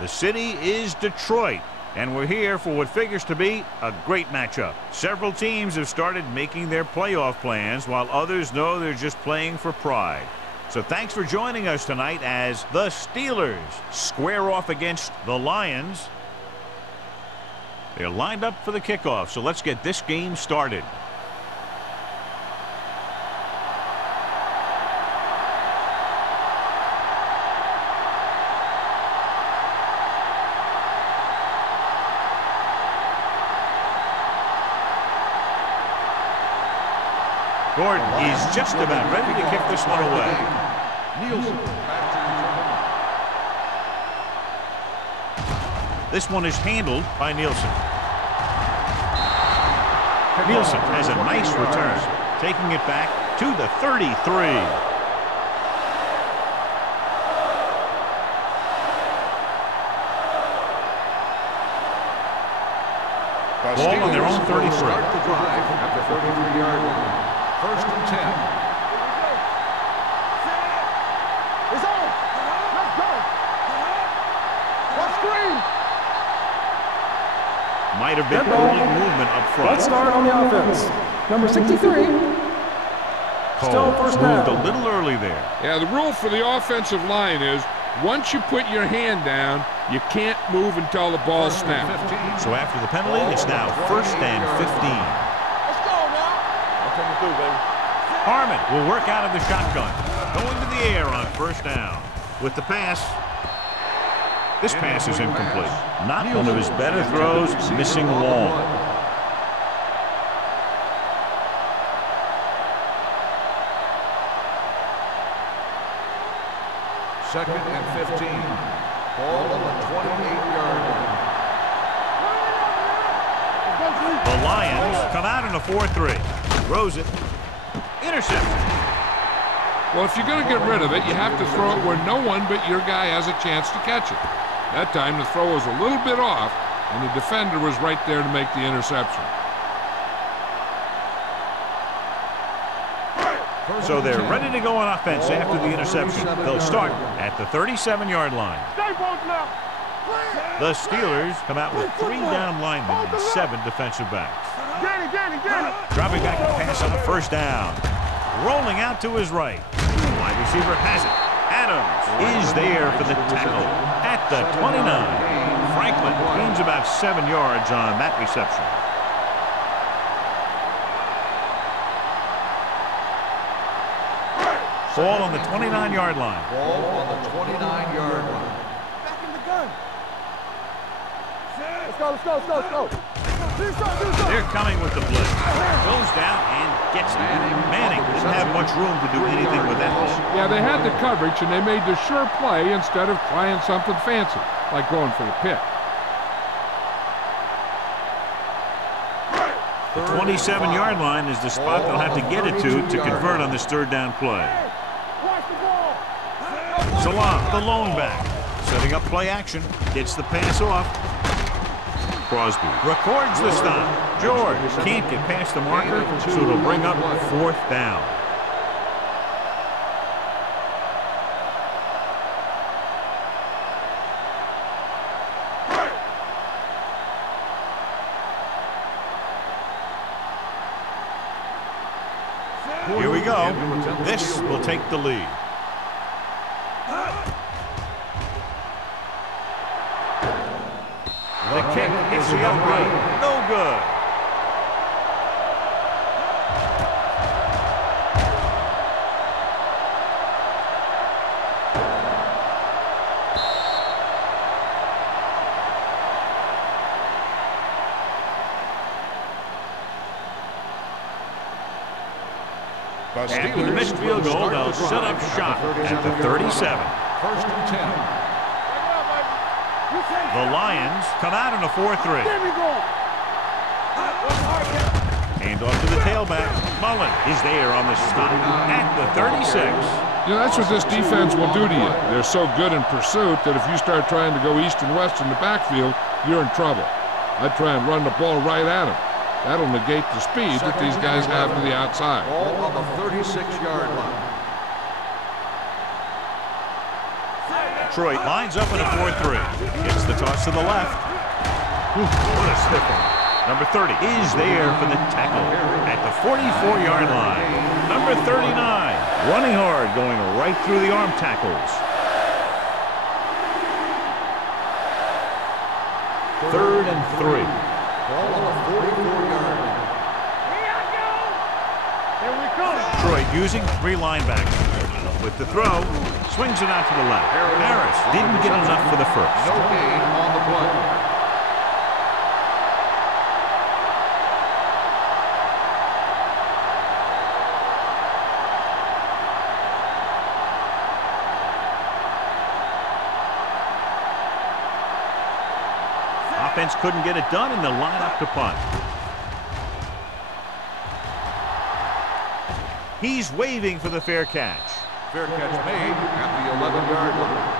The city is Detroit, and we're here for what figures to be a great matchup. Several teams have started making their playoff plans, while others know they're just playing for pride. So thanks for joining us tonight as the Steelers square off against the Lions. They're lined up for the kickoff, so let's get this game started. Gordon is just about ready to kick this one away. This one is handled by Nielsen. Nielsen has a nice return, taking it back to the 33. Ball on their own 33. Start the drive at the 33-yard line. First and 10. It's on. Let's go. Let's screen. Might have been early movement up front. Let's start on the offense. Number 63. Still first down. Moved a little early there. Yeah, the rule for the offensive line is once you put your hand down, you can't move until the ball snaps. So after the penalty, it's now first and 15. Let's go now. I'm coming through, baby. Harmon will work out of the shotgun, going to the air on first down. With the pass, this pass is incomplete. Not one of his better throws, missing long. Second and 15. Ball on the 28-yard line. The Lions come out in a 4-3. Throws it. Interception. Well, if you're going to get rid of it, you have to throw it where no one but your guy has a chance to catch it. That time the throw was a little bit off, and the defender was right there to make the interception. So they're ready to go on offense after the interception. They'll start at the 37-yard line. The Steelers come out with 3 down linemen and 7 defensive backs. Dropping back to pass on the first down. Rolling out to his right. Wide receiver has it. Adams is there for the tackle at the 29. Franklin gains about 7 yards on that reception. Ball on the 29-yard line. Ball on the 29-yard line. Back in the gun. Let's go. They're coming with the blitz. Goes down and gets it. Manning didn't have much room to do anything with that. Yeah, they had the coverage, and they made the sure play instead of trying something fancy, like going for the pick. The 27-yard line is the spot they'll have to get it to convert on this third down play. Salah, the lone back, setting up play action, gets the pass off. Crosby records the stop. George can't get past the marker, so it'll bring up 4th down. Here we go. This will take the lead. The kick hits the upright. No good. After the missed field goal, they'll set up shop at the 37. First and 10. The Lions come out in a 4-3. Hand off to the tailback. Mullen is there on the stop at the 36. You know, that's what this defense will do to you. They're so good in pursuit that if you start trying to go east and west in the backfield, you're in trouble. I'd try and run the ball right at them. That'll negate the speed that these guys have to the outside. Ball on the 36-yard line. Detroit lines up in a 4-3. Gets the toss to the left. What a stiff one. Number 30 is there for the tackle at the 44-yard line. Number 39 running hard, going right through the arm tackles. 3rd and 3. Ball on the 44-yard line. Here we come. Detroit using 3 linebackers. With the throw, swings it out to the left. Harris didn't get enough for the first. No gain on the play. Offense couldn't get it done, and they'll line up to punt. He's waving for the fair catch. Fair catch made at the 11-yard line.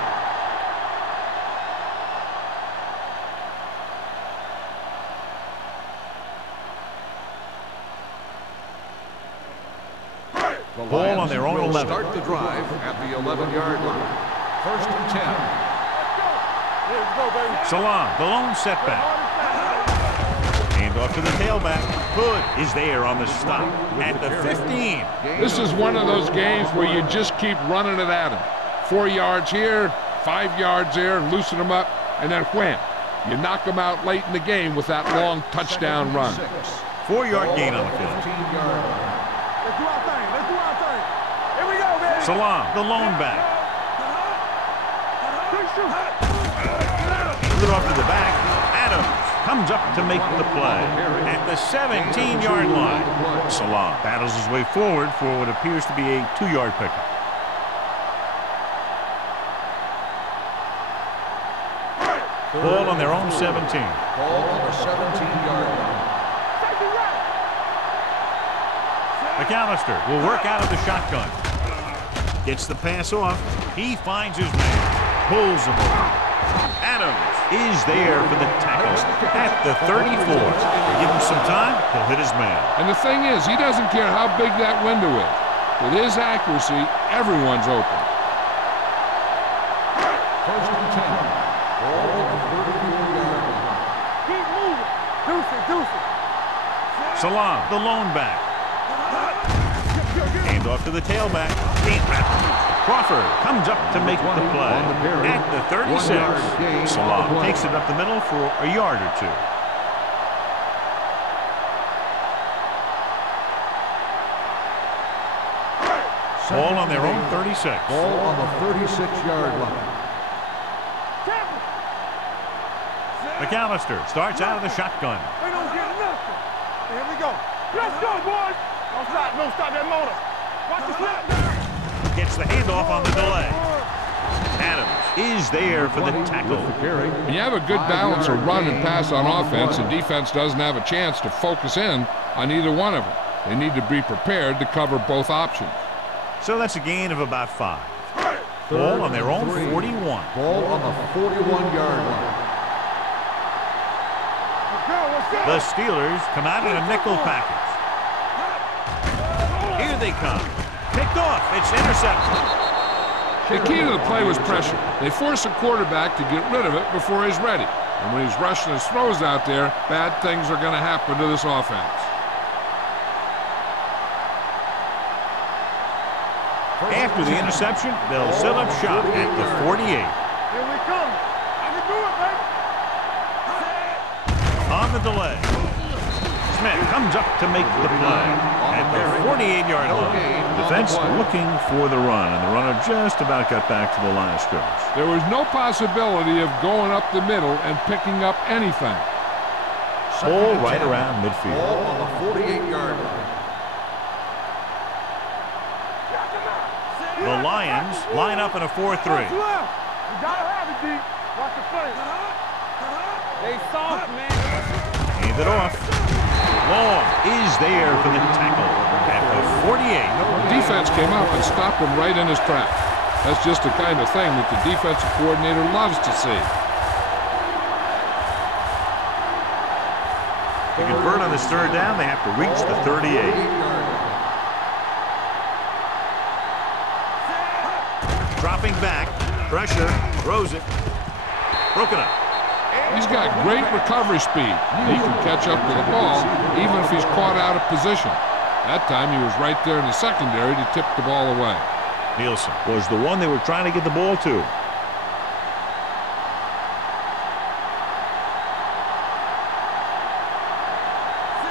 The Ball on their own will 11. Start the drive at the 11-yard line. 1st and 10. Let's go, baby. Salam, the lone setback. Hand off to the tailback. Hood is there on the stop at the 15. This is one of those games where you just keep running it at him. 4 yards here, 5 yards there, loosen them up, and then wham. You knock them out late in the game with that long touchdown run. 4-yard gain on the field. 15-yard line. Let's do our thing. Let's do our thing. Here we go, baby. Salam, the lone back. Shoot. Hands it off to the back. Adams comes up to make the play at the 17-yard line. Salam battles his way forward for what appears to be a 2-yard pickup. Ball on their own 17. Ball on the 17-yard line. McAllister will work out of the shotgun. Gets the pass off. He finds his man. Pulls him over. Adams is there for the tackle at the 34. Give him some time, he'll hit his man. And the thing is, he doesn't care how big that window is. With his accuracy, everyone's open. 1st and 10. Ball on the 34-yard line. Keep moving. Deuce it. Salam, the lone back. Hand off to the tailback. Ain't wrapping. Crawford comes up to make the play at the 36. Salam takes it up the middle for a yard or two. Ball on their own 36. Ball on the 36-yard line. McAllister starts out of the shotgun. We don't get nothing. Here we go. Let's go, boys. Don't stop that motor. Watch the slap. Gets the handoff on the delay. Adams is there for the tackle. When you have a good balance of run and pass on offense, the defense doesn't have a chance to focus in on either one of them. They need to be prepared to cover both options. So that's a gain of about 5. Ball on their own 41. Ball on the 41-yard line. The Steelers come out in a nickel package. Here they come. Picked off. It's intercepted. The key to the play was pressure. They force the quarterback to get rid of it before he's ready. And when he's rushing his throws out there, bad things are going to happen to this offense. After the interception, they'll set up shop at the 48. Here we come. I can do it, baby. On the delay, Smith comes up to make the play at the 48-yard line. Defense looking for the run, and the runner just about got back to the line of scrimmage. There was no possibility of going up the middle and picking up anything. Ball right around midfield. Ball on the 48-yard line. The Lions line up in a 4-3. You gotta have it, D. Watch the play. They soft, man. Hand it off. Long is there for the tackle at the 48. The defense came up and stopped him right in his tracks. That's just the kind of thing that the defensive coordinator loves to see. To convert on this third down, they have to reach the 38. Dropping back, Pressure. Throws it. Broken up. He's got great recovery speed. He can catch up to the ball even if he's caught out of position. That time he was right there in the secondary to tip the ball away. Nielsen was the one they were trying to get the ball to.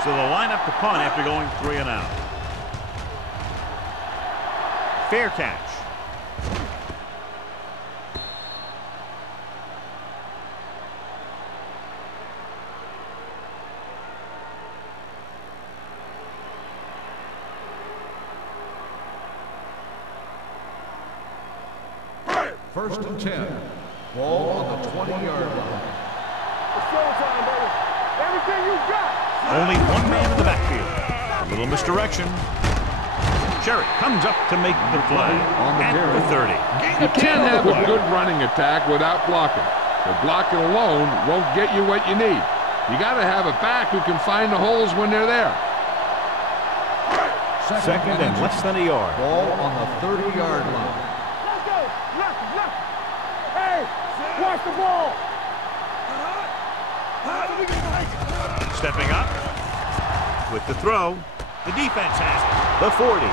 So they'll line up to punt after going 3 and out. Fair catch. First and 10. Ball on the 20-yard line. It's showtime, baby. Everything you got. Only one man in the backfield. A little misdirection. Sherritt comes up to make the play at the 30. You can't have a good running attack without blocking. But blocking alone won't get you what you need. You got to have a back who can find the holes when they're there. Second and less than a yard. Ball on the 30-yard line. Let's go. Look. Hey, watch the ball. Stepping up with the throw. The defense has it. The 40.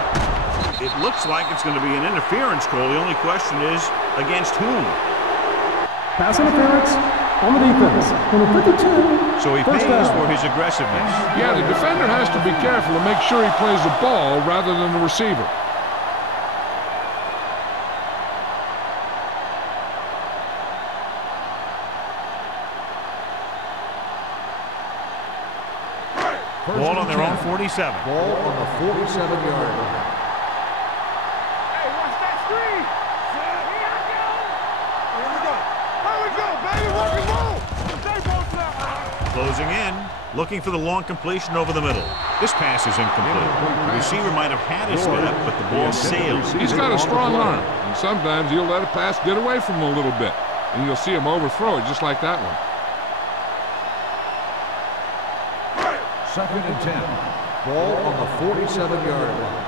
It looks like it's going to be an interference call. The only question is against whom? Pass interference on the defense. Number 52. So he pays for his aggressiveness. Yeah, the defender has to be careful to make sure he plays the ball rather than the receiver. Ball on their own 47. Ball on the 47-yard line. Hey, watch that screen. Here we go, baby. Rock and roll. Stay both now. Closing in, looking for the long completion over the middle. This pass is incomplete. The receiver might have had a step, but the ball sailed. He's got a strong arm, and sometimes he'll let a pass get away from him a little bit, and you'll see him overthrow it just like that one. Second and 10. Ball on the 47-yard line.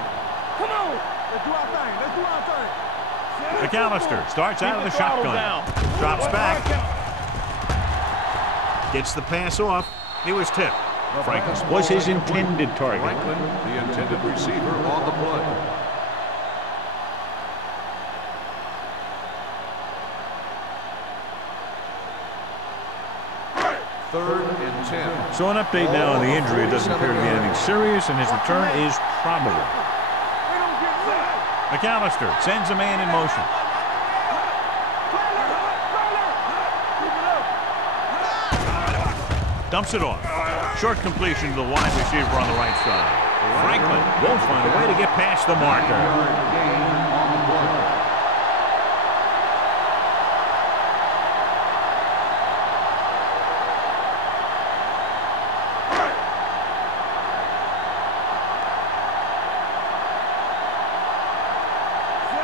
Come on. Let's do our thing. McAllister starts out of the shotgun. Drops back. Gets the pass off. He was tipped. Franklin was his intended target. Franklin, the intended receiver on the play. Third and 10. So an update now on the injury. It doesn't appear to be anything serious, and his return is probable. McAllister sends a man in motion. Dumps it off. Short completion to the wide receiver on the right side. Franklin won't find a way to get past the marker.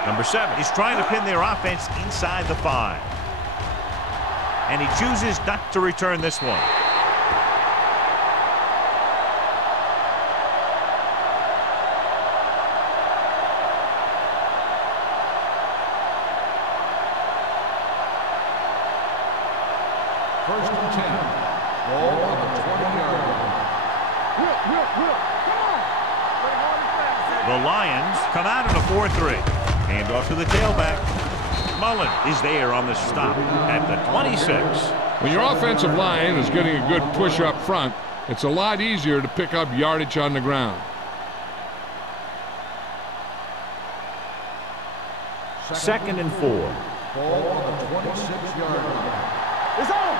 Number 7 is trying to pin their offense inside the 5. And he chooses not to return this one. First and 10. Ball on the 20-yard line. The Lions come out in a 4-3. Hand off to the tailback. Mullen is there on the stop at the 26. When your offensive line is getting a good push up front, it's a lot easier to pick up yardage on the ground. Second and 4. Ball on the 26-yard line. It's on.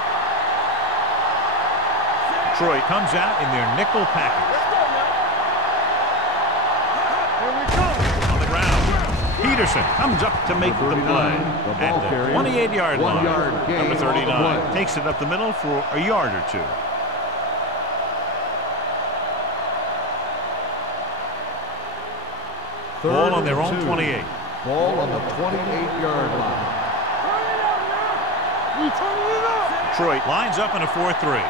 Detroit comes out in their nickel package. Peterson comes up to make the play at the 28-yard line. Number 39 takes it up the middle for a yard or two. Ball on their own 28. Ball on the 28-yard line. Detroit lines up in a 4-3.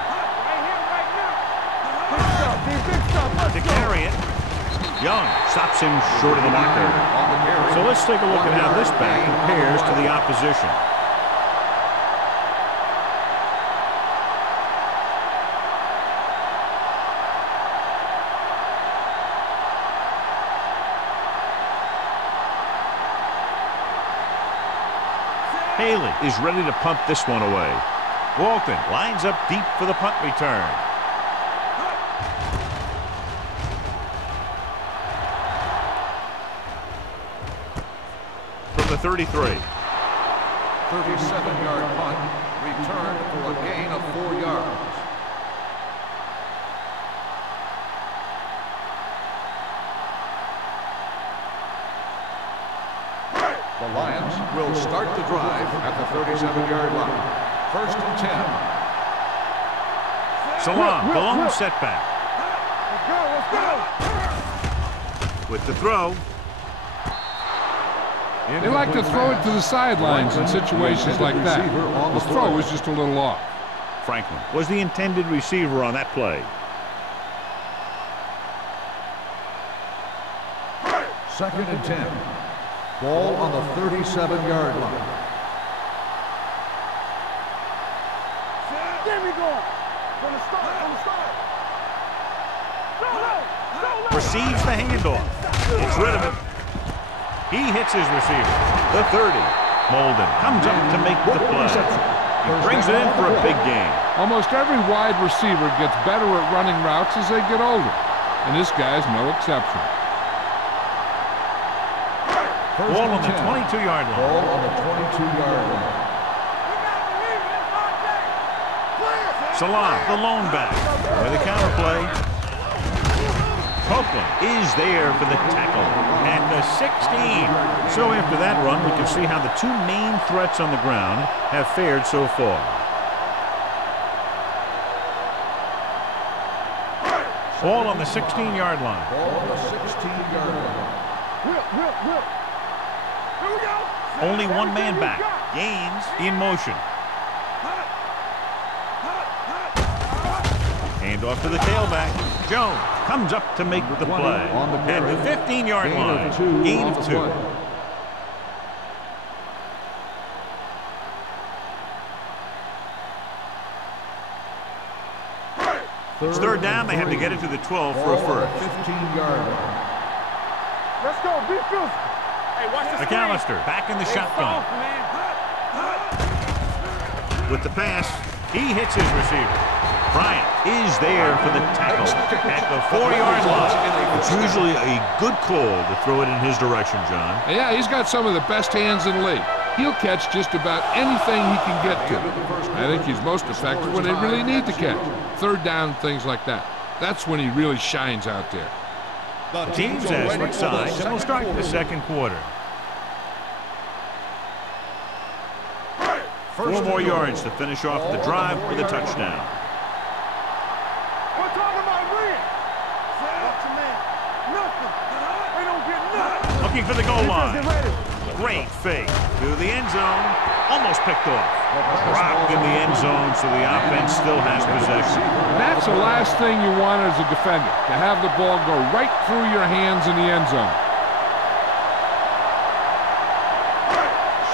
To carry it, Young stops him short of the marker. So let's take a look at how this back compares to the opposition. Haley is ready to punt this one away. Walton lines up deep for the punt return. From the 33. 37-yard punt, returned for a gain of 4 yards. The Lions will start the drive at the 37-yard line. 1st and 10. Salam, the lone setback. Let's go. With the throw. They like to throw it to the sidelines in situations like that. The throw was just a little off. Franklin was the intended receiver on that play. 2nd and 10. Ball on the 37-yard line. There we go. From the start. Receives the handoff. Gets rid of it. He hits his receiver. The 30. Molden comes up to make the play. He brings it in for a big gain. Almost every wide receiver gets better at running routes as they get older, and this guy's no exception. Ball on the 22-yard line. Ball on the 22-yard line. Salam, the lone back. With the counter play. Copeland is there for the tackle at the 16. So after that run, we can see how the two main threats on the ground have fared so far. Ball on the 16-yard line. Ball on the 16-yard line. Whip. Here we go. Only one man back. Gaines in motion. Hand off to the tailback. Jones comes up to make the play. At the 15-yard line. Gain of 2. It's 3rd down. They have to get it to the 12 for a first. 15-yard line. Let's go. Be physical. Hey, watch the McAllister back in the shotgun. With the pass, he hits his receiver. Bryant is there for the tackle at the 4-yard line. It's usually a good call to throw it in his direction, John. Yeah, he's got some of the best hands in the league. He'll catch just about anything he can get to. I think he's most effective when they really need to catch. 3rd down, things like that. That's when he really shines out there. The teams as switch sides, and we'll start the 2nd quarter. 4 more yards to finish off the drive with a touchdown. We're talking about win. What's your man? Nothing. They don't get nothing. Looking for the goal line. Great fake to the end zone. Almost picked off. Dropped in the end zone, so the offense still has possession. And that's the last thing you want as a defender, to have the ball go right through your hands in the end zone.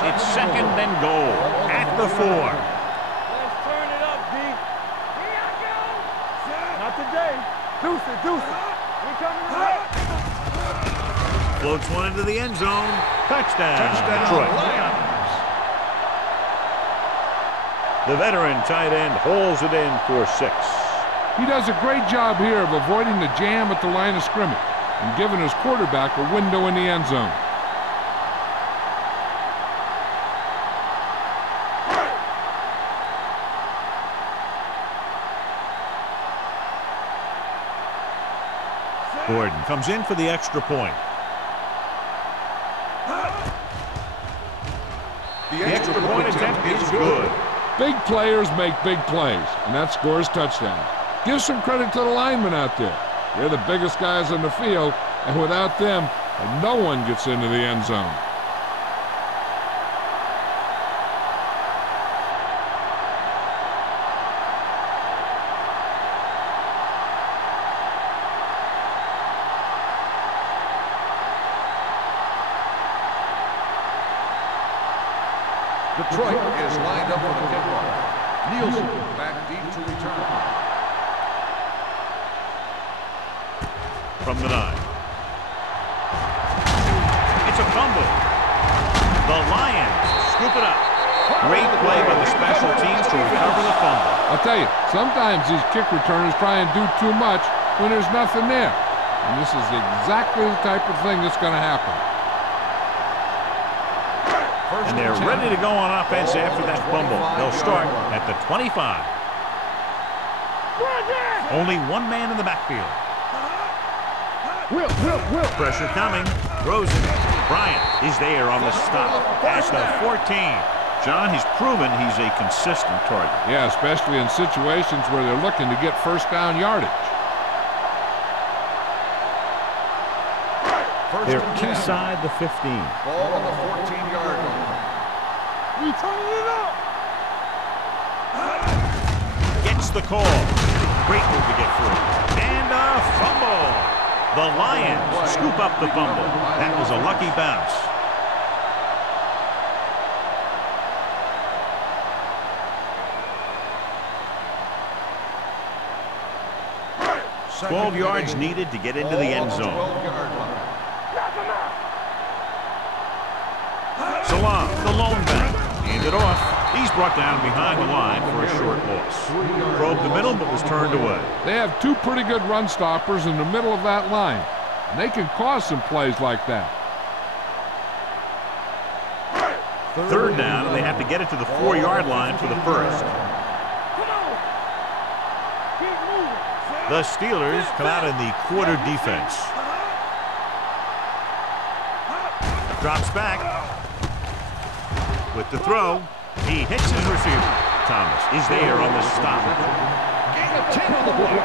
It's 2nd and goal at the 4. Let's turn it up, D. Here I go. Not today. Deuce it. We coming right. Floats one into the end zone. Touchdown, Detroit. The veteran tight end hauls it in for 6. He does a great job here of avoiding the jam at the line of scrimmage and giving his quarterback a window in the end zone. Gordon comes in for the extra point. The extra point attempt is good. Big players make big plays, and that scores touchdowns. Give some credit to the linemen out there. They're the biggest guys on the field, and without them, no one gets into the end zone. Detroit is lined up for the kickoff. Nielsen back deep to return. From the 9. It's a fumble. The Lions scoop it up. Great play by the special teams to recover the fumble. I'll tell you, sometimes these kick returners try and do too much when there's nothing there. And this is exactly the type of thing that's going to happen. And they're ready to go on offense after that fumble. They'll start at the 25. Only one man in the backfield. Will. Pressure coming. Throws it. Bryant is there on the stop at the 14. John, he's proven he's a consistent target. Yeah, especially in situations where they're looking to get first down yardage. They're inside the 15. Ball on the 14-yard line. We turning it up. Gets the call. Great move to get through. And a fumble. The Lions scoop up the fumble. That was a lucky bounce. Second 12 yards and 8. needed to get into the end zone. 12-yard line. Salam, the lone back, handed off. He's brought down behind the line for a short loss. Probed the middle, but was turned away. They have two pretty good run stoppers in the middle of that line. And they can cause some plays like that. Third down, and they have to get it to the 4-yard line for the first. The Steelers come out in the quarter defense. Drops back. With the throw, he hits his receiver. Thomas is there on the stop. Gain of 10 on the play.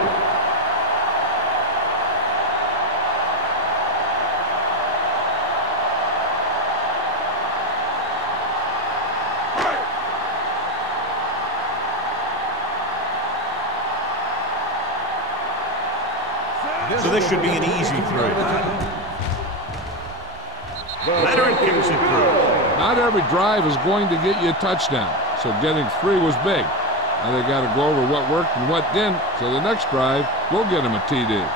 So this should be an easy three. Leonard kicks it through. Not every drive is going to get you a touchdown, so getting 3 was big. Now they got to go over what worked and what didn't, so the next drive will get them a TD.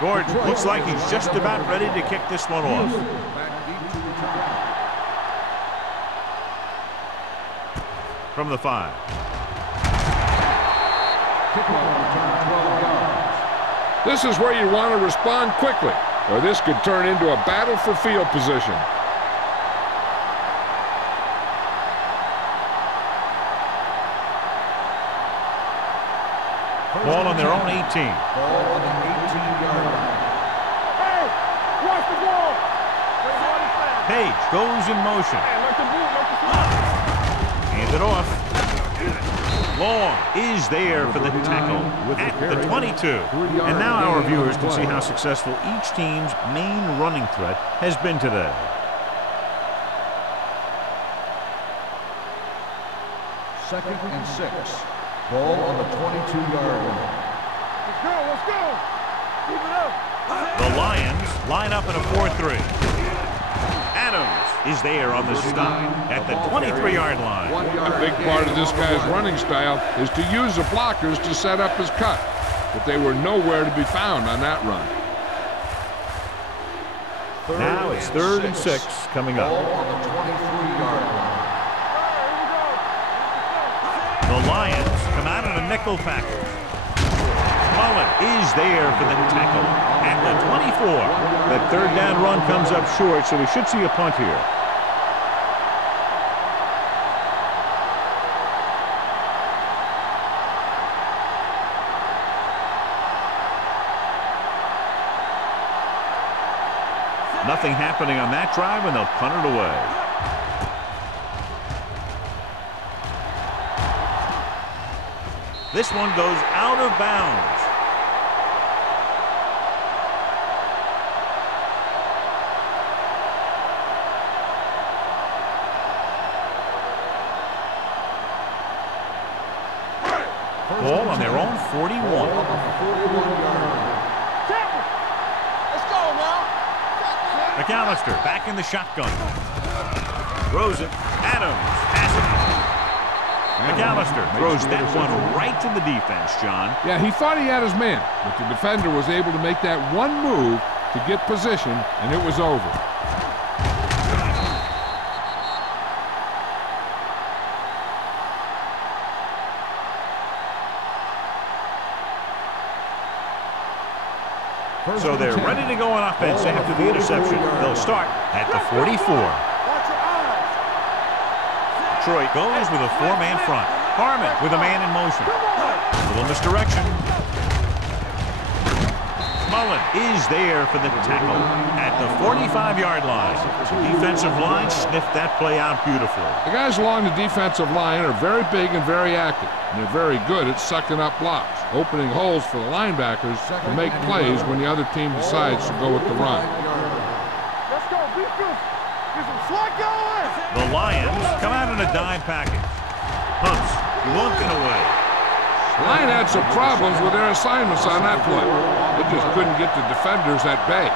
Gordon looks like he's just about ready to kick this one off. From the 5. This is where you want to respond quickly, or this could turn into a battle for field position. Ball on their own 18. Ball on the 18-yard line. Hey, watch the ball. Page goes in motion. Hands it off. Long is there for the tackle at the 22. And now our viewers can see how successful each team's main running threat has been today. Second and 6. Ball on the 22-yard line. Let's go. Keep it up. The Lions line up in a 4-3. Adams is there on the stop at the 23-yard line. A big part of this guy's running style is to use the blockers to set up his cut, but they were nowhere to be found on that run. Now it's 3rd and 6 coming Ball up. on the 23-yard line. The Lions come out in a nickel package. Mullen is there for the tackle at the 24. That 3rd down run comes up short, so we should see a punt here. Nothing happening on that drive, and they'll punt it away. This one goes out of bounds. Ball on their own 41. Let's go now. McAllister back in the shotgun. Throws it. Adams has it. McAllister throws that one right to the defense, John. Yeah, he thought he had his man, but the defender was able to make that one move to get position, and it was over. So they're ready to go on offense after the interception. They'll start at the 44. Detroit goes with a four-man front. Harmon with a man in motion. A little misdirection. Mullen is there for the tackle at the 45-yard line. The defensive line sniffed that play out beautifully. The guys along the defensive line are very big and very active, and they're very good at sucking up blocks, opening holes for the linebackers to make plays when the other team decides to go with the run. Let's go, beat this. Get some slug going. The Lions come out in a dime package. Hunts looking away. The line had some problems with their assignments on that play. They just couldn't get the defenders at bay.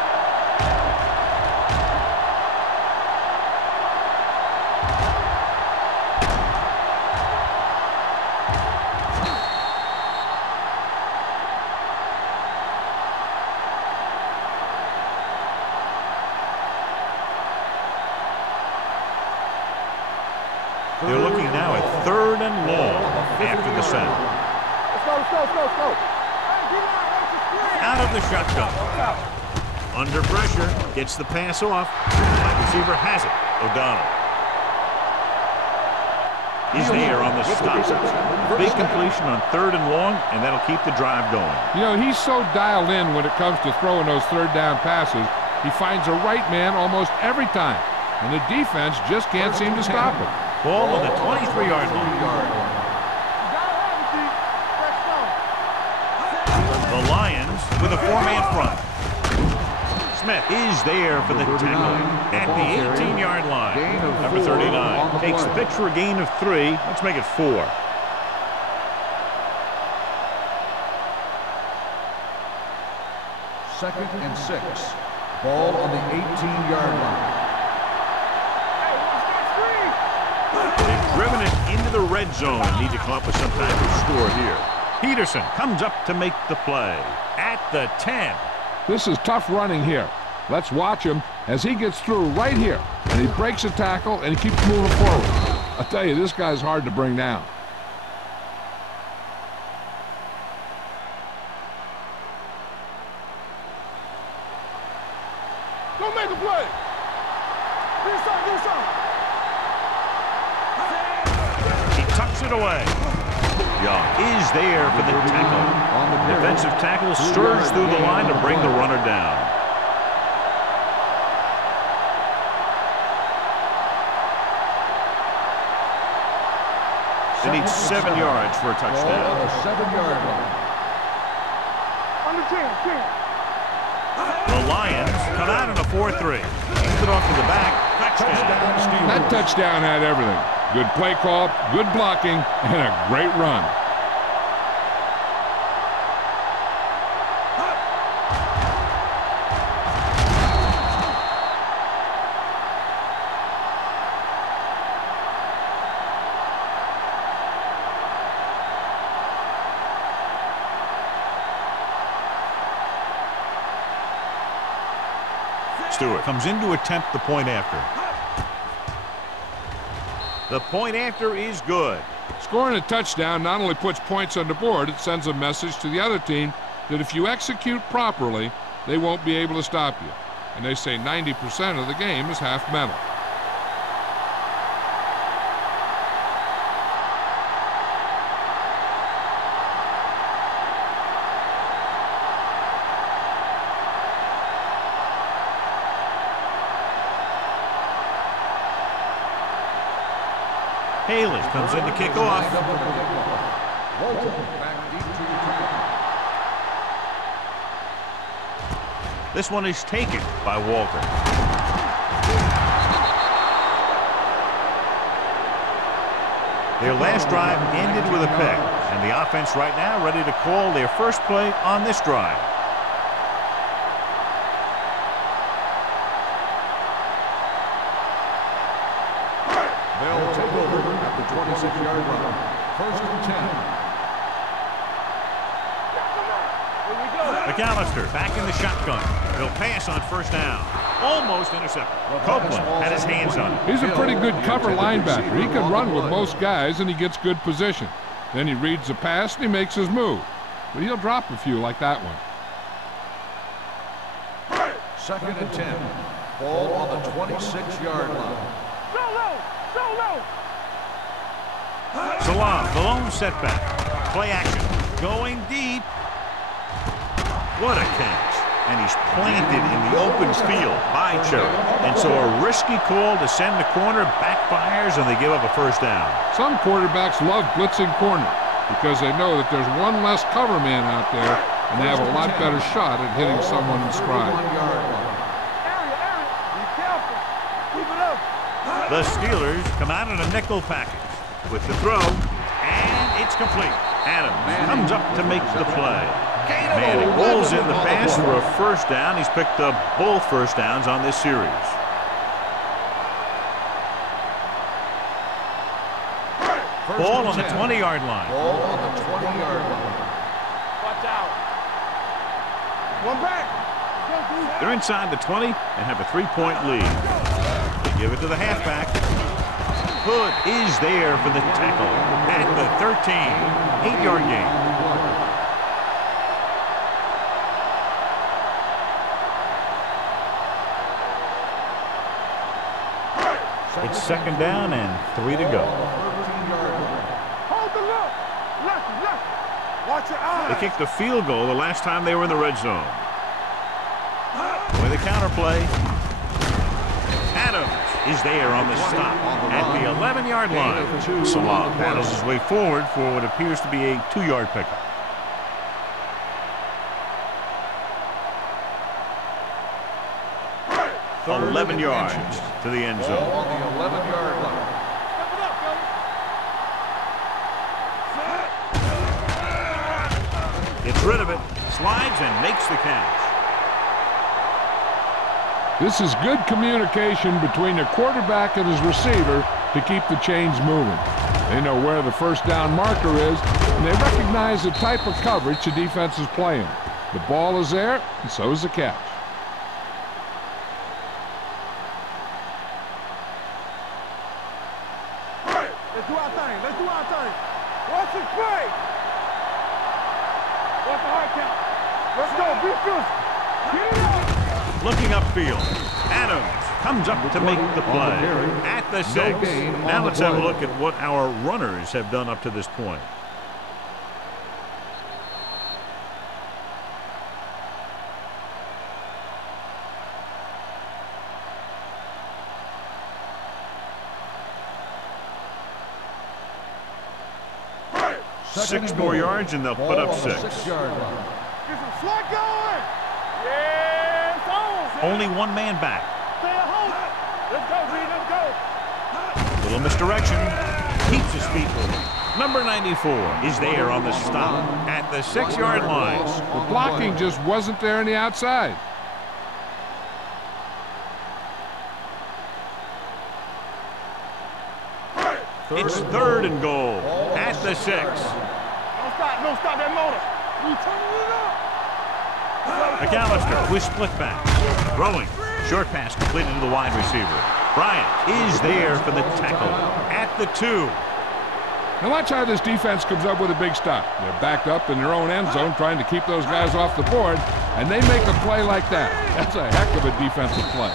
They're looking now at 3rd and long after the set. Let's go. Out of the shotgun. Under pressure, gets the pass off. Wide receiver has it. O'Donnell. He's there on the stop. Big completion on 3rd and long, and that'll keep the drive going. You know, he's so dialed in when it comes to throwing those third down passes. He finds the right man almost every time, and the defense just can't seem to stop him. Ball on the 23-yard line. The Lions with a four-man front. Smith is there for the tackle at the 18-yard line. Number 39 takes the pitch for a gain of 3. Let's make it 4. Second and 6. Ball on the 18-yard line. They've driven it into the red zone and need to come up with some type of score here. Peterson comes up to make the play at the 10. This is tough running here. Let's watch him as he gets through right here. And he breaks a tackle and he keeps moving forward. I tell you, this guy's hard to bring down. Don't make a play. Get some. He tucks it away. Young is there for the tackle. Defensive tackle stirs through the line to bring the runner down. They need 7 yards for a touchdown. 7-yard line. Under 10. The Lions come out in a 4-3. He's it off to the back. Touchdown. That touchdown had everything. Good play call, good blocking, and a great run. Stewart comes in to attempt the point after. The point after is good. Scoring a touchdown not only puts points on the board, it sends a message to the other team that if you execute properly, they won't be able to stop you. And they say 90% of the game is half mental. Haley comes in to kick off. This one is taken by Walter. Their last drive ended with a pick, and the offense right now ready to call their first play on this drive. They'll take over at the 26-yard line. First and 10. McAllister back in the shotgun. He'll pass on first down. Almost intercepted. Copeland had his hands on it. He's a pretty good cover linebacker. He can run with most guys, and he gets good position. Then he reads the pass, and he makes his move. But he'll drop a few like that one. Second and 10. Ball on the 26-yard line. Go low! Go low! Salam, the lone setback. Play action. Going deep. What a catch. And he's planted in the open field by Cherry. And so a risky call to send the corner backfires, and they give up a first down. Some quarterbacks love blitzing corner because they know that there's one less cover man out there, and they have a lot better shot at hitting someone in stride. Be careful. Keep it up. The Steelers come out in a nickel package with the throw, and it's complete. Adams comes up to make the play. Manning rolls in the pass for a first down. He's picked up both first downs on this series. Ball on the 20-yard line. Ball on the 20-yard line. Watch out. One back. They're inside the 20 and have a 3-point lead. They give it to the halfback. Hood is there for the tackle at the 13. 8-yard gain. It's second down and 3 to go. Hold the look. Left. Watch your eyes. They kicked a field goal the last time they were in the red zone. With a counter play. Adams is there on the stop at the 11-yard line. Salah paddles his way forward for what appears to be a 2-yard pickup. Third 11 yards inches. to the end Ball zone. on the 11-yard line. Step it up, Billy. Gets rid of it, slides, and makes the catch. This is good communication between the quarterback and his receiver to keep the chains moving. They know where the first down marker is, and they recognize the type of coverage the defense is playing. The ball is there, and so is the catch. Let's do our thing. Watch it play. Watch the hard count. Let's go. Be fierce. Get it up. Looking upfield, Adams comes up to make the play at the 6. Now let's have a look at what our runners have done up to this point. Six more yards and they'll put up 6. Get some slot going. Yeah, it's on. Only one man back. Stay at home. Let's go, G. Let's go. Little misdirection. Keeps his feet moving. Number 94 is there on the stop at the 6-yard line. The blocking just wasn't there on the outside. It's 3rd and goal at the 6. Don't stop that motor. We turning it up. McAllister with split back. Throwing. Short pass completed to the wide receiver. Bryant is there for the tackle at the 2. Now watch how this defense comes up with a big stop. They're backed up in their own end zone trying to keep those guys off the board, and they make a play like that. That's a heck of a defensive play.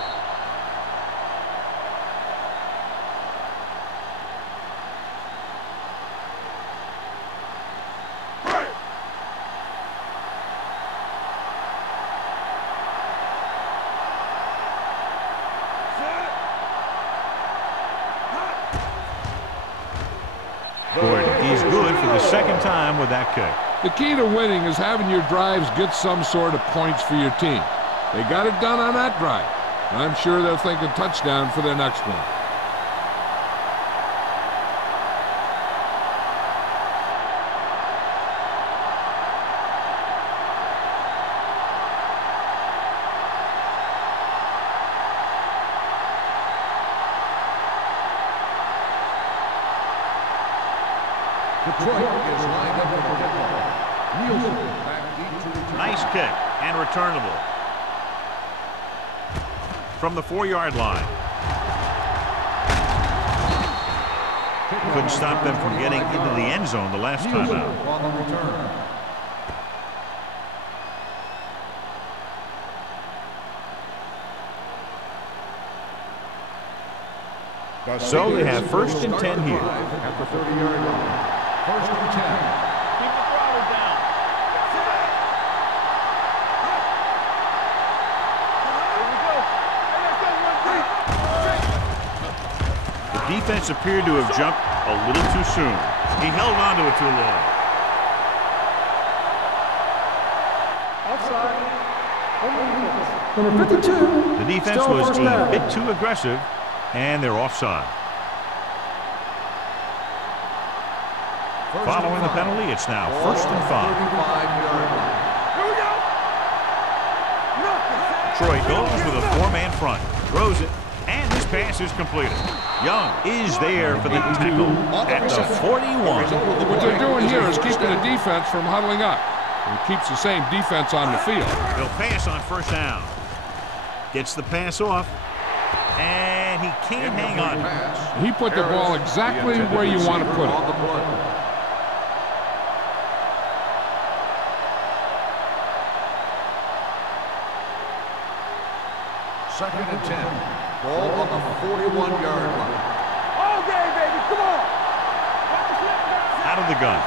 He's good for the second time with that kick. The key to winning is having your drives get some sort of points for your team. They got it done on that drive. I'm sure they'll think a touchdown for their next one. Detroit is lined up with the kickoff. Nielsen back deep to return. Nice kick and returnable. From the 4-yard line. Couldn't stop them from getting into the end zone the last time out. On the return. So they have 1st and 10 here. At the 30-yard line. 1st and 10. Keep the throttle down. The defense appeared to have jumped a little too soon. He held on to it too long. Offside. Number 52. The defense Still was first a down. bit too aggressive, and they're offside. Following the penalty, it's now 1st and 5. 35-yard line. Here we go. Troy goes with a 4-man front, throws it, and this pass is completed. Young is there for the tackle at the 41. What they're doing here is keeping the defense from huddling up. It keeps the same defense on the field. He'll pass on 1st down. Gets the pass off, and he can't hang on. He put the ball exactly where you want to put it. Second and 10. Ball on the 41-yard line. All day, baby. Come on. Out of the gun.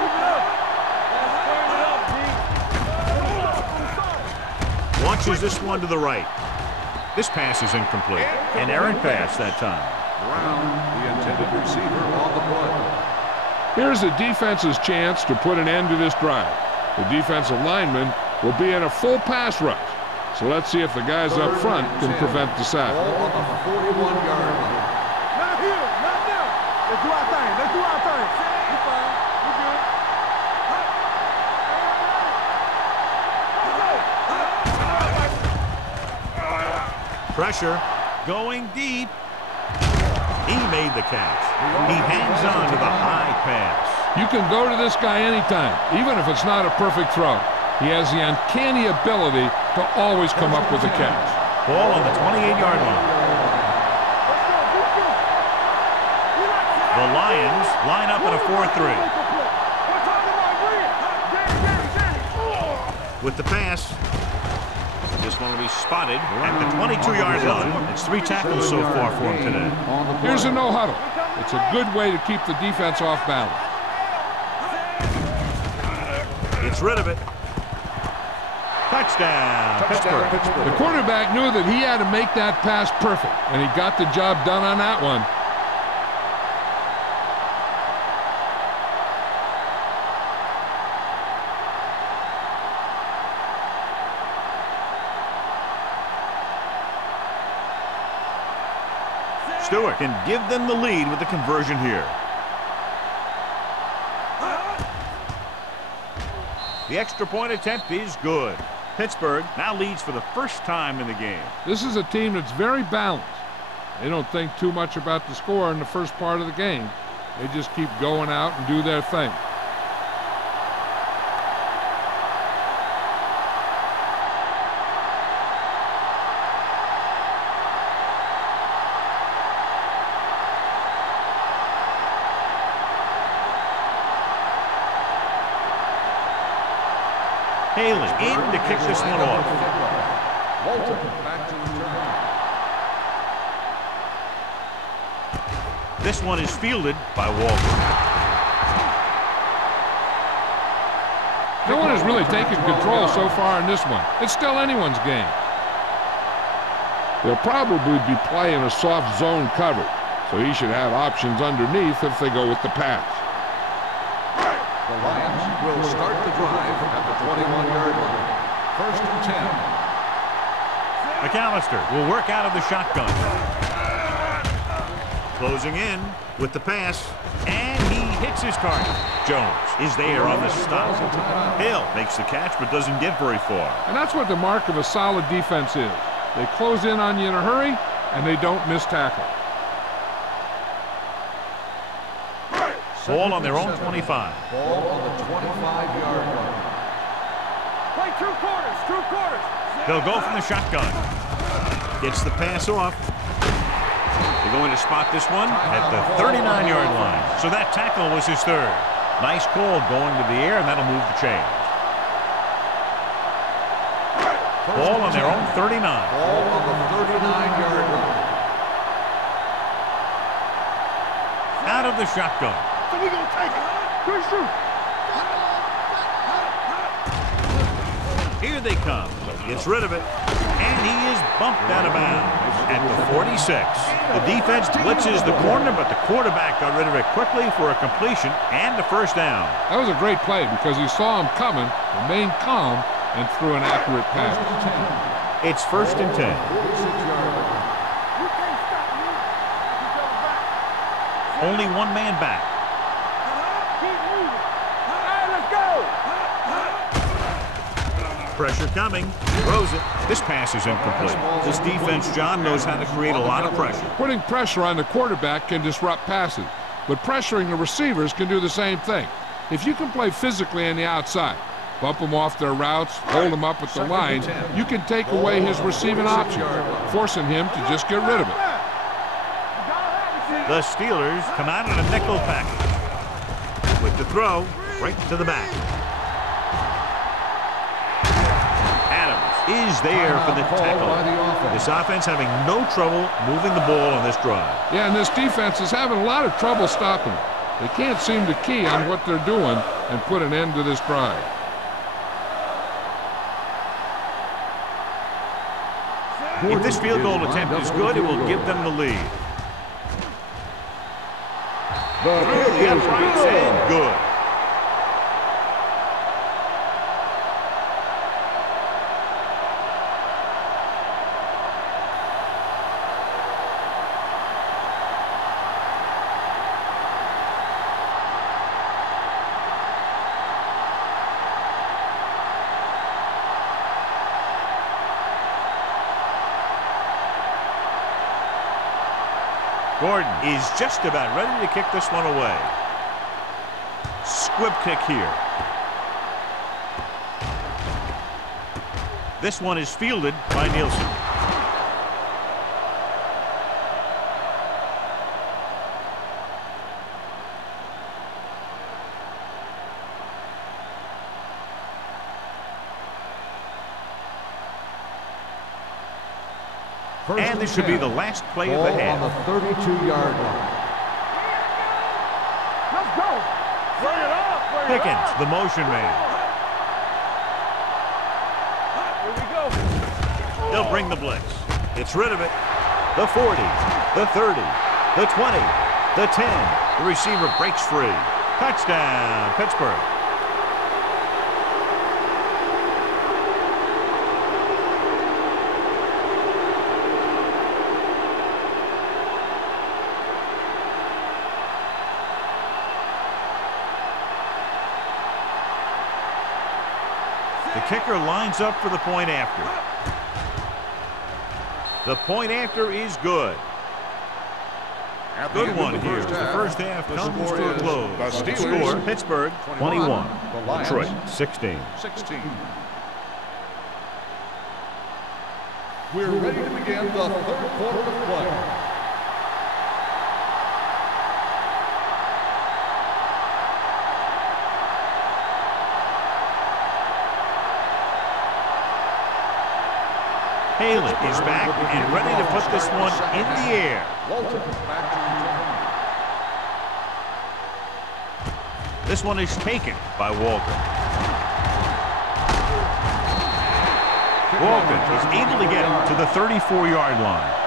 Keep it up. Let's turn it up, Launches this one to the right. This pass is incomplete. An errant pass that time. Brown, the intended receiver, on the play. Here's the defense's chance to put an end to this drive. The defensive lineman will be in a full pass rush. So let's see if the guys up front can prevent the sack. Ball on the 41-yard line. Not here. Not now. Let's do our thing. Let's do our thing. You fine. You good. Pressure going deep. He made the catch. He hangs on to the high pass. You can go to this guy anytime, even if it's not a perfect throw. He has the uncanny ability to always come up with a catch. Ball on the 28-yard line. The Lions line up in a 4-3. With the pass, this one will be spotted at the 22-yard line. It's 3 tackles so far for him today. Here's a no huddle. It's a good way to keep the defense off balance. Gets rid of it. Touchdown, Pittsburgh. The quarterback knew that he had to make that pass perfect, and he got the job done on that one. Stewart can give them the lead with the conversion here. The extra point attempt is good. Pittsburgh now leads for the first time in the game. This is a team that's very balanced. They don't think too much about the score in the first part of the game. They just keep going out and do their thing. Haley in to kick this one off. Walton back to return. This one is fielded by Walton. No one has really taken control so far in this one. It's still anyone's game. They'll probably be playing a soft zone coverage, so he should have options underneath if they go with the pass. The Lions will start the drive at the 21-yard line. 1st and 10. McAllister will work out of the shotgun. Closing in with the pass, and he hits his target. Jones is there on the stop. Hill makes the catch but doesn't get very far. And that's what the mark of a solid defense is. They close in on you in a hurry, and they don't miss tackle. Ball on their own 25. Ball on the 25-yard line. Play true quarters. They'll go from the shotgun. Gets the pass off. They're going to spot this one at the 39-yard line. So that tackle was his third. Nice call going to the air, and that'll move the chains. Ball on their own 39. Ball on the 39-yard line. Out of the shotgun. So we're going to take it. Good shoot. Here they come. Gets rid of it. And he is bumped out of bounds at the 46. The defense blitzes the corner, but the quarterback got rid of it quickly for a completion and a first down. That was a great play because he saw him coming, remained calm, and threw an accurate pass. It's first and 10. You can't stop me. You go back. Only one man back. Keep moving. All right, let's go. Pressure coming. Throws it. This pass is incomplete. This defense, John, knows how to create a lot of pressure. Putting pressure on the quarterback can disrupt passing, but pressuring the receivers can do the same thing. If you can play physically on the outside, bump them off their routes, hold them up at the line, you can take away his receiving options, forcing him to just get rid of it. The Steelers come out in a nickel package. With the throw, right to the back. Is there for the tackle. This offense having no trouble moving the ball on this drive. Yeah, and this defense is having a lot of trouble stopping it. They can't seem to key on what they're doing and put an end to this drive. If this field goal attempt is good, it will give them the lead. Through the uprights and good. Gordon is just about ready to kick this one away. Squib kick here. This one is fielded by Nielsen. And this should be the last play of the half. On the 32-yard line. Let's go. Bring it up. Pickens, the motion man. Here we go. They'll bring the blitz. Gets rid of it. The 40, the 30, the 20, the 10. The receiver breaks free. Touchdown, Pittsburgh. The kicker lines up for the point after. The point after is good. Good one here. The first half comes to a close. The Score, Pittsburgh 21, Detroit 16. We're ready to begin the third quarter of play. Haley is back and ready to put this one in the air. Walton back to return. This one is taken by Walton. Walton is able to get him to the 34-yard line.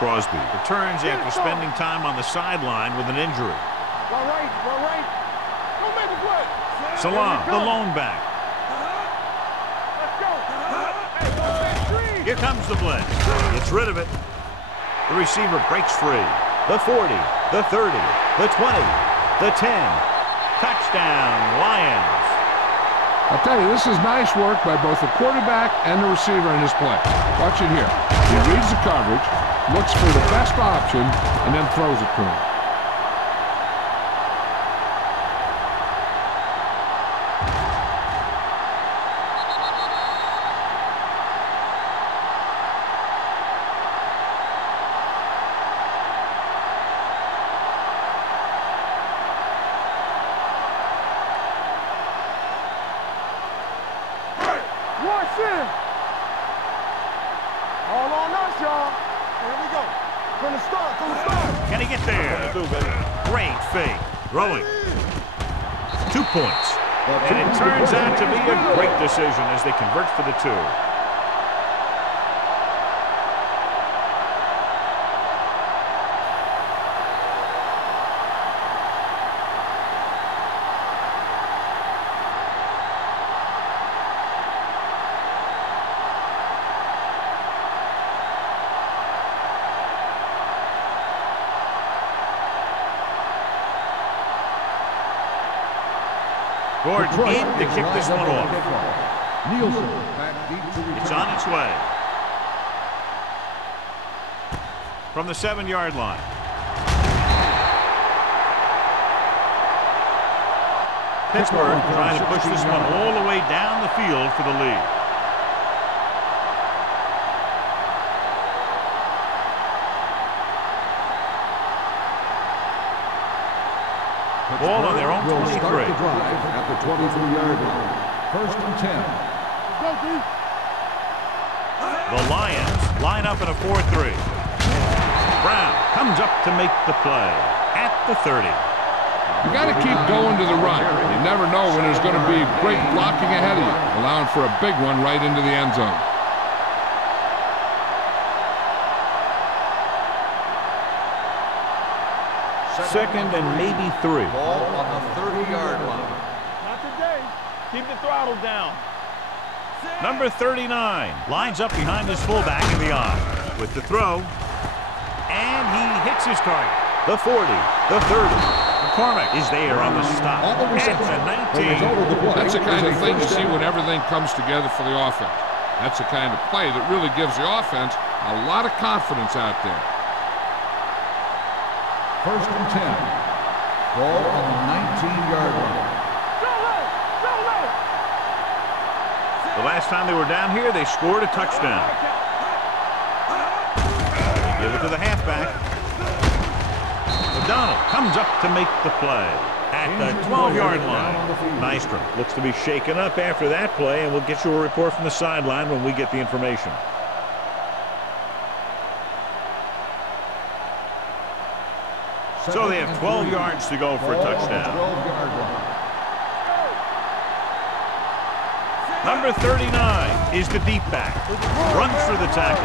Crosby returns after spending time on the sideline with an injury. All right. Don't make a play. Salam, the lone back. Let's go. Here comes the blitz. Gets rid of it. The receiver breaks free. The 40, the 30, the 20, the 10. Touchdown, Lions. I'll tell you, this is nice work by both the quarterback and the receiver in this play. Watch it here. He reads the coverage, looks for the best option, and then throws it to him. All on us, y'all. Here we go. From the start, Can he get there? Great fake. Throwing. 2 points. And it turns out to be a great decision as they convert for the 2. Gordon in to kick this one off. It's on its way. From the 7-yard line. Pittsburgh trying to push this one all the way down the field for the lead. Ball on their own 23. Start the drive at the 23-yard line. 1st and 10. The Lions line up in a 4-3. Brown comes up to make the play at the 30. You got to keep going to the run. You never know when there's going to be great blocking ahead of you, allowing for a big one right into the end zone. Second and maybe 3. Ball on the 30-yard line. Not today. Keep the throttle down. Number 39 lines up behind his fullback in the I with the throw. And he hits his target. The 40, the 30. McCormick is there on the stop. At the 19. That's the kind of thing you see when everything comes together for the offense. That's the kind of play that really gives the offense a lot of confidence out there. 1st and 10. Ball on the 19-yard line. The last time they were down here, they scored a touchdown. They give it to the halfback. O'Donnell comes up to make the play at the 12-yard line. Nystrom looks to be shaken up after that play, and we'll get you a report from the sideline when we get the information. So they have 12 yards to go for a touchdown. Number 39 is the deep back. Runs for the tackle.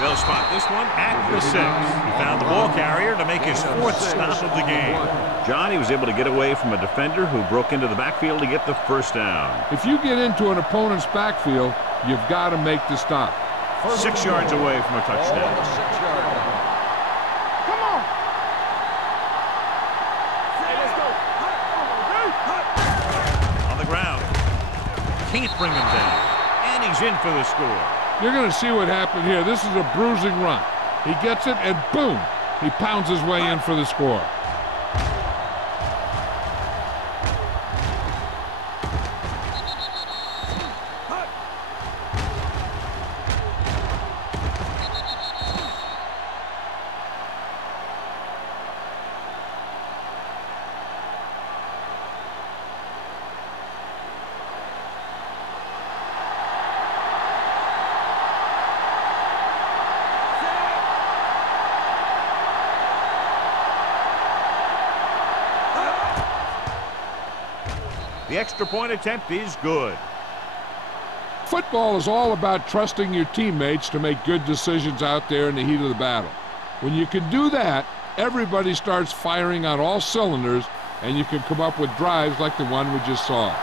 They'll spot this one at the 6. He found the ball carrier to make his 4th stop of the game. John, he was able to get away from a defender who broke into the backfield to get the 1st down. If you get into an opponent's backfield, you've got to make the stop. 6 yards away from a touchdown. Come on. On the ground. Can't bring him down. And he's in for the score. You're going to see what happened here. This is a bruising run. He gets it, and boom, he pounds his way in for the score. The extra point attempt is good. Football is all about trusting your teammates to make good decisions out there in the heat of the battle. When you can do that, everybody starts firing on all cylinders, and you can come up with drives like the one we just saw.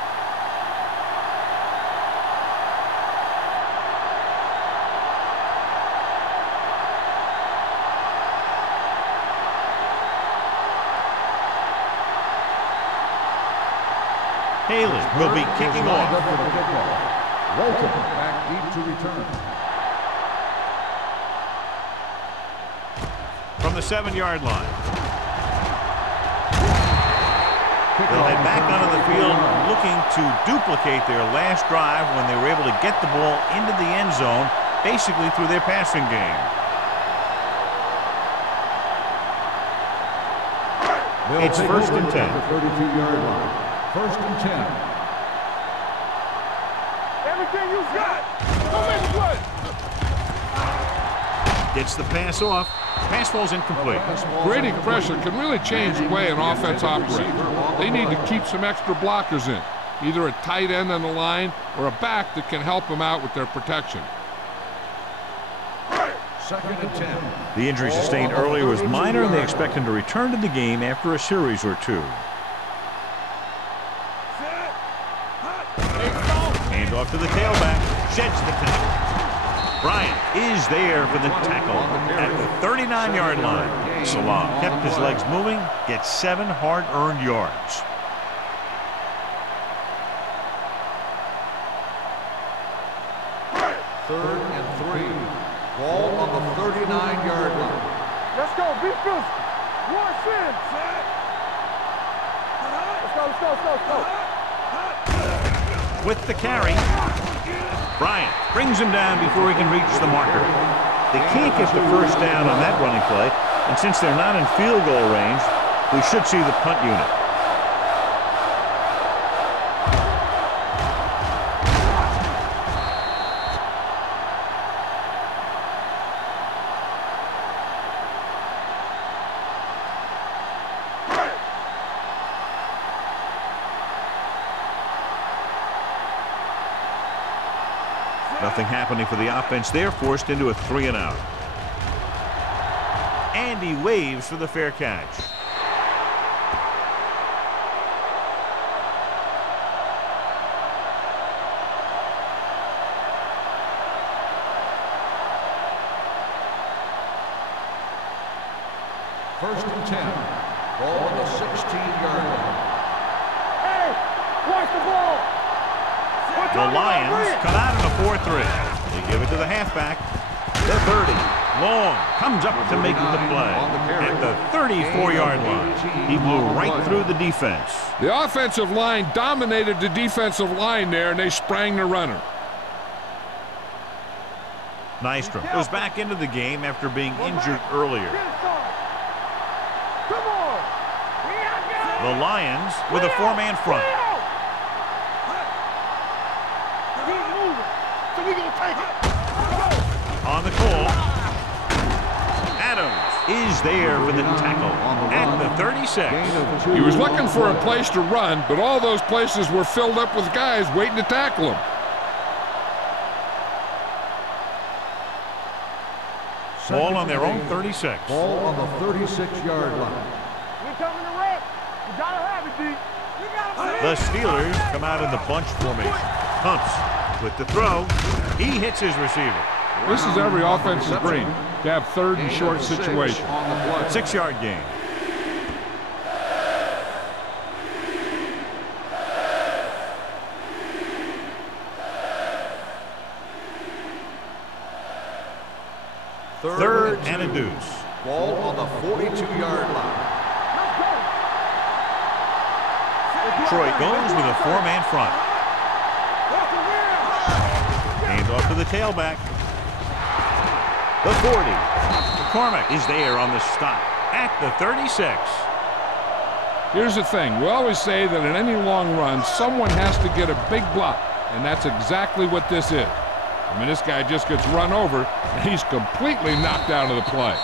Haley will be kicking off. Welcome back deep to return. From the 7-yard line. They'll head back onto the field looking to duplicate their last drive when they were able to get the ball into the end zone, basically through their passing game. It's 1st and 10. 32-yard line. 1st and 10. Everything you got. Don't make it play. Gets the pass off. Pass falls incomplete. Creating pressure can really change the way an offense operates. They need to keep some extra blockers in, either a tight end on the line or a back that can help them out with their protection. 2nd and 10. The injury sustained earlier was minor, and they expect him to return to the game after a series or two. Hand off to the tailback. Sheds the tackle. Bryant is there for the tackle at the 39-yard line. Salah kept his legs moving, gets 7 hard-earned yards. Third and 3. Ball on the 39-yard line. Let's go. Be physical. One sin. Let's go. With the carry, Bryant brings him down before he can reach the marker. They can't get the first down on that running play, and since they're not in field goal range, we should see the punt unit. Nothing happening for the offense. They're forced into a 3-and-out. And he waves for the fair catch. First and 10. Ball on the 16-yard line. Hey, watch the ball. The Lions come out in a 4-3. They give it to the halfback. The 30. Long comes up to make the play. At the 34-yard line. He blew right through the defense. The offensive line dominated the defensive line there, and they sprang the runner. Nystrom goes back into the game after being injured earlier. Come on. The Lions with a 4-man front. So we gonna take it. On the call, Adams is there for the tackle at the 36. He was looking for a place to run, but all those places were filled up with guys waiting to tackle him. Ball on their own 36. Ball on the 36-yard line. We coming to wreck. You gotta have it, D. The Steelers come out in the bunch formation. Hunts with the throw. He hits his receiver. This is every offense's dream, to have 3rd and short situation. 6-yard gain. Third and a deuce. Ball on the 42-yard line. Troy goes with a 4-man front. Hand off to the tailback. The 40. McCormick is there on the stop at the 36. Here's the thing. We always say that in any long run, someone has to get a big block, and that's exactly what this is. I mean, this guy just gets run over, and he's completely knocked out of the play.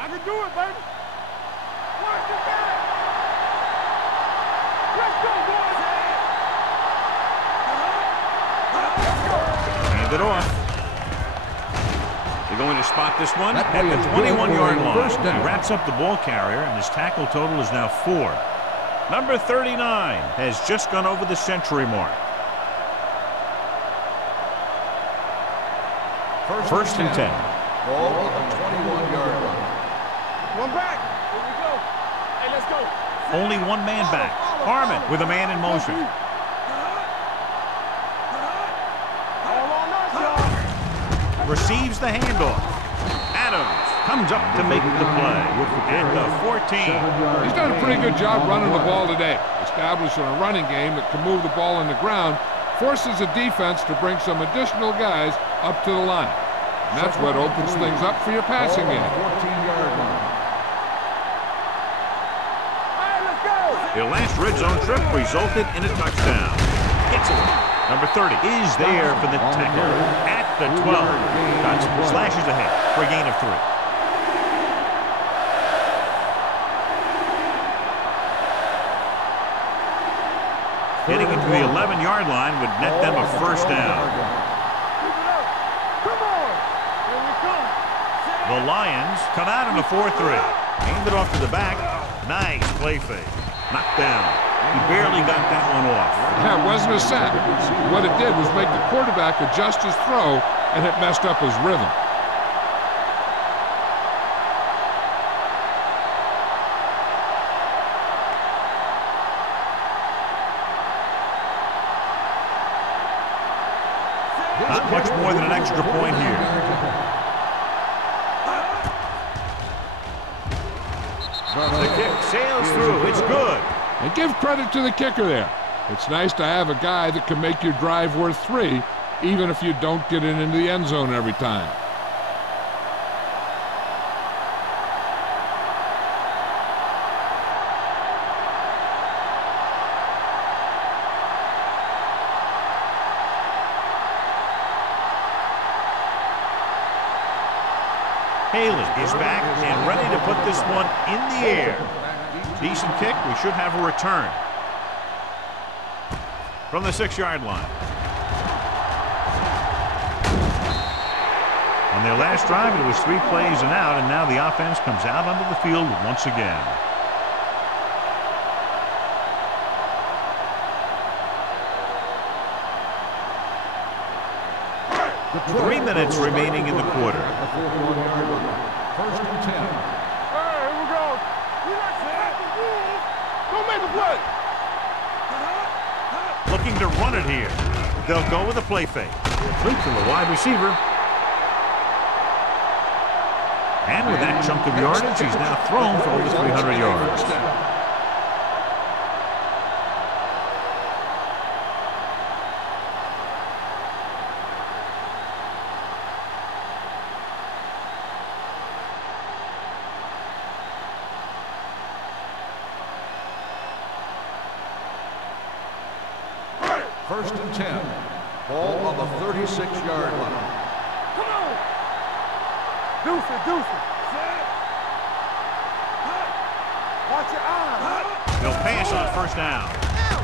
I can do it, baby. Watch the back. Let's go, boys. Hand it off. They're going to spot this one at the 21-yard line. He wraps up the ball carrier, and his tackle total is now 4. Number 39 has just gone over the century mark. First and 10. Ball on the 21-yard line. One back. Here we go. Hey, let's go. Only one man back. Harmon with a man in motion. All on us, y'all. Receives the handoff. Adams comes up to make the play at the 14. He's done a pretty good job running the ball today, establishing a running game that can move the ball on the ground, forces the defense to bring some additional guys up to the line. And that's what opens things up for your passing game. 14-yard line. Their last red zone trip resulted in a touchdown. Gets it. Number 30 is there for the tackle at the 12. Dodson slashes ahead for a gain of 3. Getting into the 11-yard line would net them a first down. Come on. Here we come. The Lions come out in a 4-3. Hand it off to the back. Nice play fake. Knocked down. He barely got that one off. Yeah, it wasn't a sack. What it did was make the quarterback adjust his throw, and it messed up his rhythm. Not much more than an extra point here. The kick sails through. It's good. And give credit to the kicker there. It's nice to have a guy that can make your drive worth 3, even if you don't get it into the end zone every time. Haley is back and ready to put this one in the air. Decent kick. We should have a return from the 6-yard line. On their last drive, it was 3 plays and out, and now the offense comes out onto the field once again. The 3 minutes remaining in the quarter. First and 10. Hey, here we go. We like to have the rules. Don't make a play. Looking to run it here. They'll go with a play fake. Complete to the wide receiver. And with that chunk of yardage, he's now thrown for over 300 yards. First and 10. Ball on the 36-yard line. Come on. Deuce it. Watch your eyes. They'll pass on first down.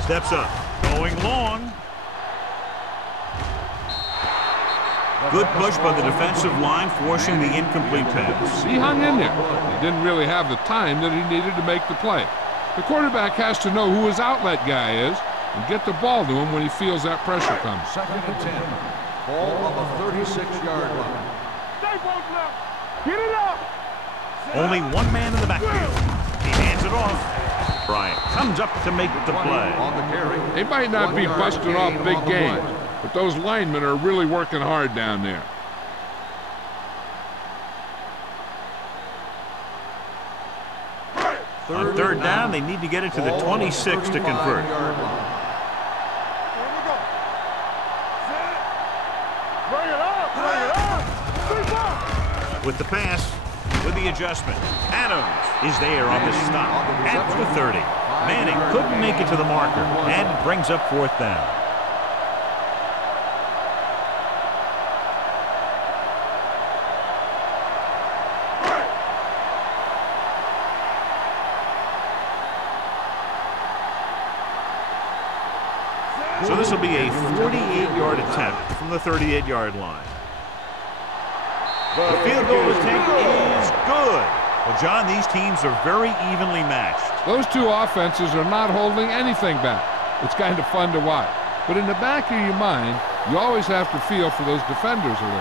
Steps up. Going long. Good push by the defensive line, forcing the incomplete pass. He hung in there. He didn't really have the time that he needed to make the play. The quarterback has to know who his outlet guy is and get the ball to him when he feels that pressure coming. Second and 10. Ball on the 36-yard line. Stay both left. Get it up. Only one man in the backfield. He hands it off. Bryant comes up to make the play. On the carry. They might not be busting off big games, but those linemen are really working hard down there. On third down, they need to get it to the 26 to convert. Here we go. Bring it up. With the pass, with the adjustment, Adams is there on the stop at the 30. Manning couldn't make it to the marker, and it brings up fourth down. So this will be a 48-yard attempt from the 38-yard line. The field goal attempt is good. Well, John, these teams are very evenly matched. Those two offenses are not holding anything back. It's kind of fun to watch. But in the back of your mind, you always have to feel for those defenders a little.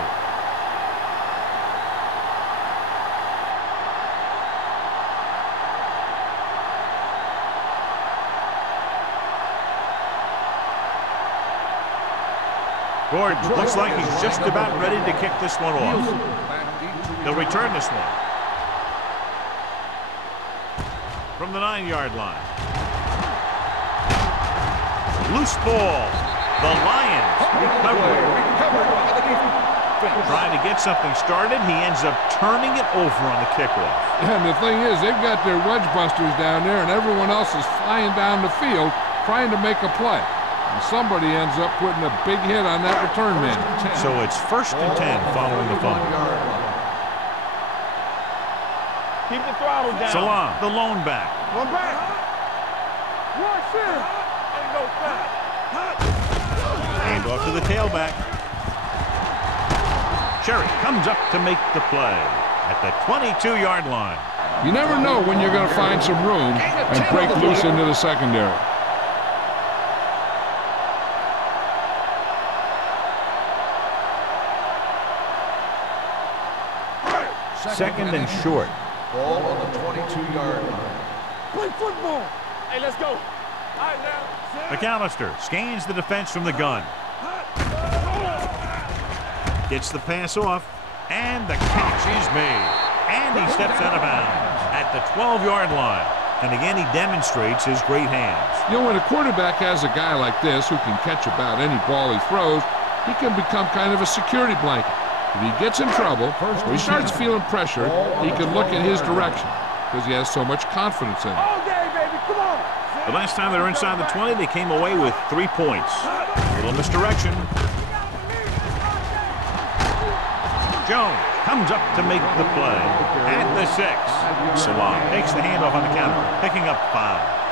Gordon looks like he's just about ready to kick this one off. He'll return this one. From the 9-yard line. Loose ball. The Lions recover. Trying to get something started, he ends up turning it over on the kickoff. And the thing is, they've got their wedge busters down there, and everyone else is flying down the field trying to make a play. And somebody ends up putting a big hit on that return man. So it's 1st and 10 following the fumble. Keep the throttle down. Salam, the lone back. One back. Rush in. And go back. Hand off to the tailback. Cherry comes up to make the play at the 22-yard line. You never know when you're going to find some room and break loose into the secondary. Second and short. Ball on the 22-yard line. Play football. Hey, let's go. All right, now. McAllister scans the defense from the gun. Gets the pass off, and the catch is made. And he steps out of bounds at the 12-yard line. And again, he demonstrates his great hands. You know, when a quarterback has a guy like this who can catch about any ball he throws, he can become kind of a security blanket. If he gets in trouble, or he starts feeling pressure, he can look in his direction because he has so much confidence in him. All day, baby. Come on. The last time they were inside the 20, they came away with 3 points. A little misdirection. Jones comes up to make the play at the 6. Salam takes the handoff on the counter, picking up 5.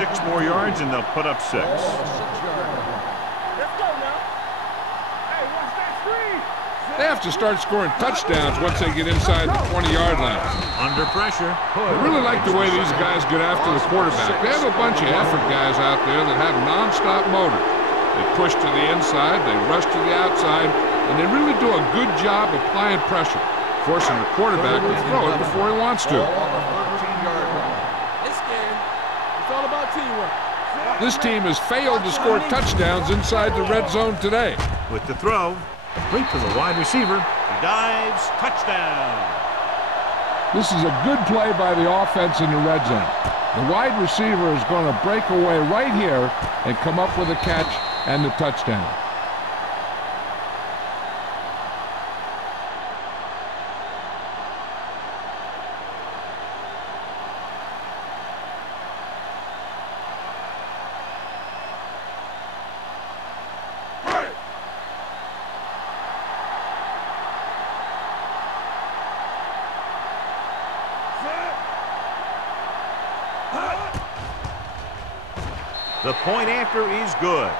6 more yards, and they'll put up 6. Let's go now. Hey, watch that screen. They have to start scoring touchdowns once they get inside the 20-yard line. Under pressure. I really like the way these guys get after the quarterback. They have a bunch of effort guys out there that have nonstop motor. They push to the inside, they rush to the outside, and they really do a good job applying pressure, forcing the quarterback to throw it before he wants to. All about teamwork. This team has failed to score touchdowns inside the red zone today. With the throw, complete to the wide receiver. He dives, touchdown. This is a good play by the offense in the red zone. The wide receiver is going to break away right here and come up with a catch and the touchdown. The point after is good.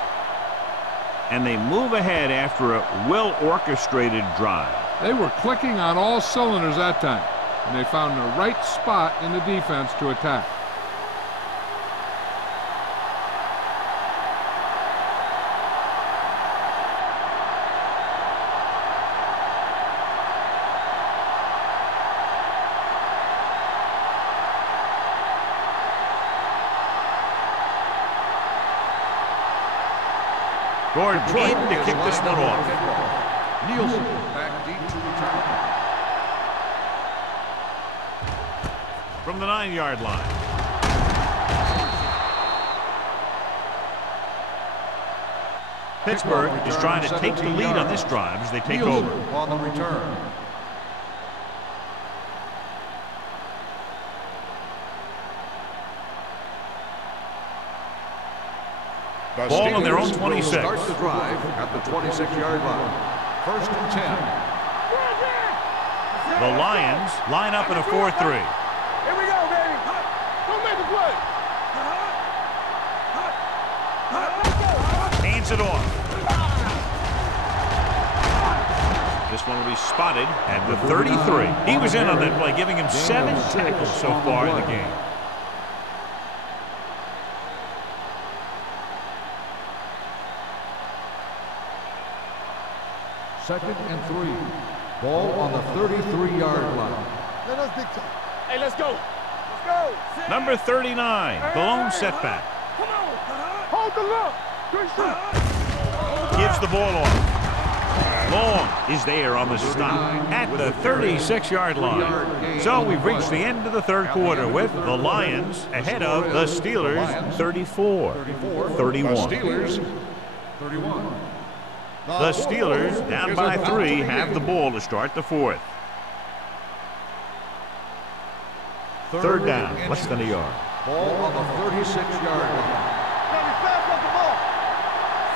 And they move ahead after a well-orchestrated drive. They were clicking on all cylinders that time, and they found the right spot in the defense to attack. Gordon in to kick this one off. Nielsen back deep to return. From the 9-yard line. Pittsburgh is trying to take the lead on this drive as they take over. On the return. Ball on their own 26. Start the drive at the 26-yard line. 1st and 10. The Lions line up in a 4-3. Here we go, baby. Don't make the play. Hands it off. This one will be spotted at the 33. He was in on that play, giving him 7 tackles so far in the game. Second and 3. Ball on the 33-yard line. Let us dictate. Hey, let's go. Number 39, the lone setback. Hold the look. Good shot. Gives the ball off. Long is there on the stop at the 36-yard line. So we've reached the end of the third quarter with the Lions ahead of the Steelers 34-31. Steelers 31. The Steelers, down by 3, have the ball to start the fourth. Third down, less than a yard. Ball on the 36-yard line.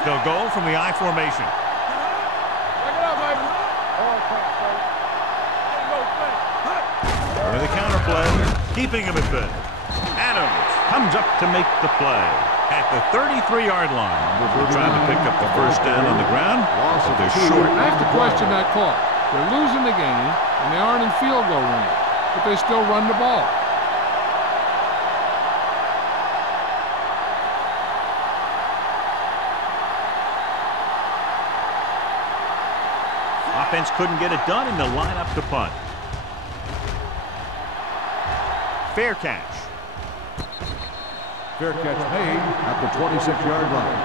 They'll go from the I formation. With a counter play, keeping him at bay. Adams comes up to make the play at the 33-yard line. We're trying to pick up the first down on the ground, but they're short. I have to question that call. They're losing the game, and they aren't in field goal range, but they still run the ball. Offense couldn't get it done, and they'll line up to punt. Fair catch. Fair catch made at the 26-yard line.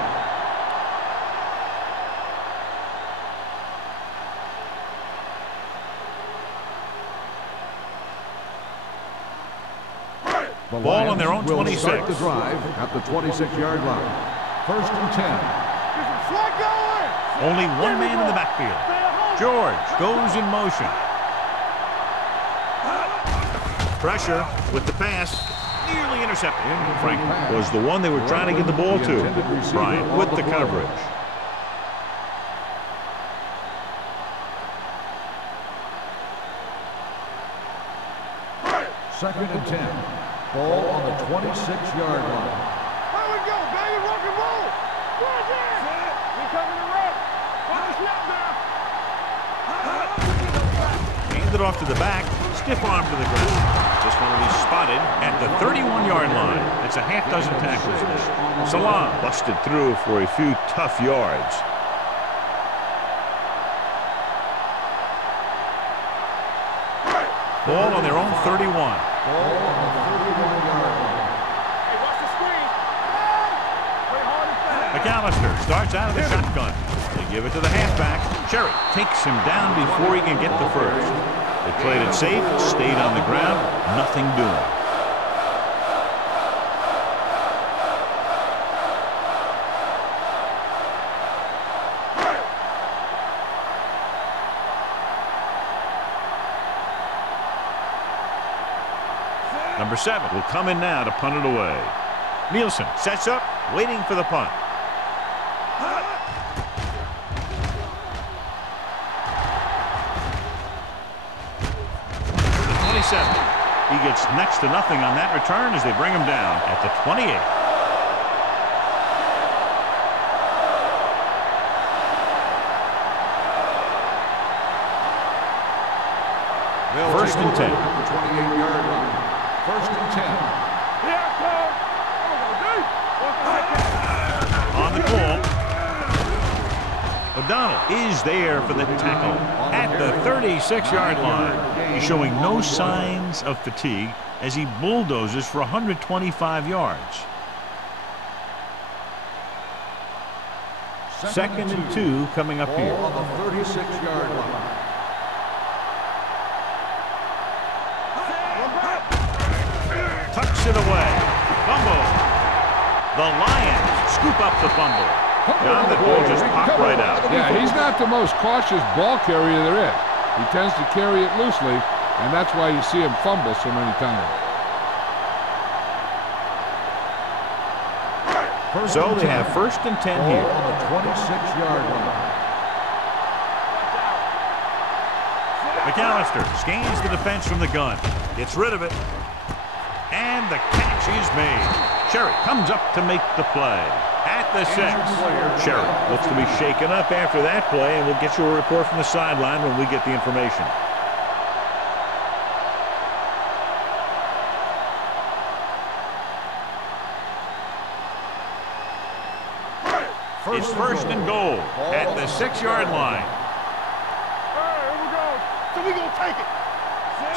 The Ball on their own will 26. Start the drive at the 26-yard line. First and 10. Only one man in the backfield. George goes in motion. Pressure with the pass. Nearly intercepted. Frank was the one they were trying to get the ball to. Bryant with the coverage. Second and 10. Ball on the 26-yard line. Here we go, baby. Rock and roll. We coming to run. Watch the snap now. Hand it off to the back. Stiff arm to the ground. This one will be spotted at the 31-yard line. It's a half dozen tackles. Salam busted through for a few tough yards. Ball on their own 31. Ball on the 31-yard line. Hey, watch the screen. Play hard and fast. McAllister starts out of the shotgun. They give it to the halfback. Cherry takes him down before he can get the first. They played it safe, stayed on the ground, nothing doing. Number 7 will come in now to punt it away. Nielsen sets up, waiting for the punt. He gets next to nothing on that return as they bring him down at the 28. First and 10. At the 28-yard line. First and 10. Here it comes. On the call. O'Donnell is there for the tackle at the 36-yard line. He's showing no signs of fatigue as he bulldozes for 125 yards. Second and 2 coming up here. Ball on the 36-yard line. Tucks it away. Fumble. The Lions scoop up the fumble. John, the ball just popped right out. Yeah, he's not the most cautious ball carrier there is. He tends to carry it loosely, and that's why you see him fumble so many times. So they have first and 10 here. On the 26-yard line. McAllister scans the defense from the gun. Gets rid of it. And the catch is made. Cherry comes up to make the play. At the 6. Cherry looks to be shaken up after that play, and we'll get you a report from the sideline when we get the information. It's first and goal at the 6-yard line. All right, here we go. So we gonna take it.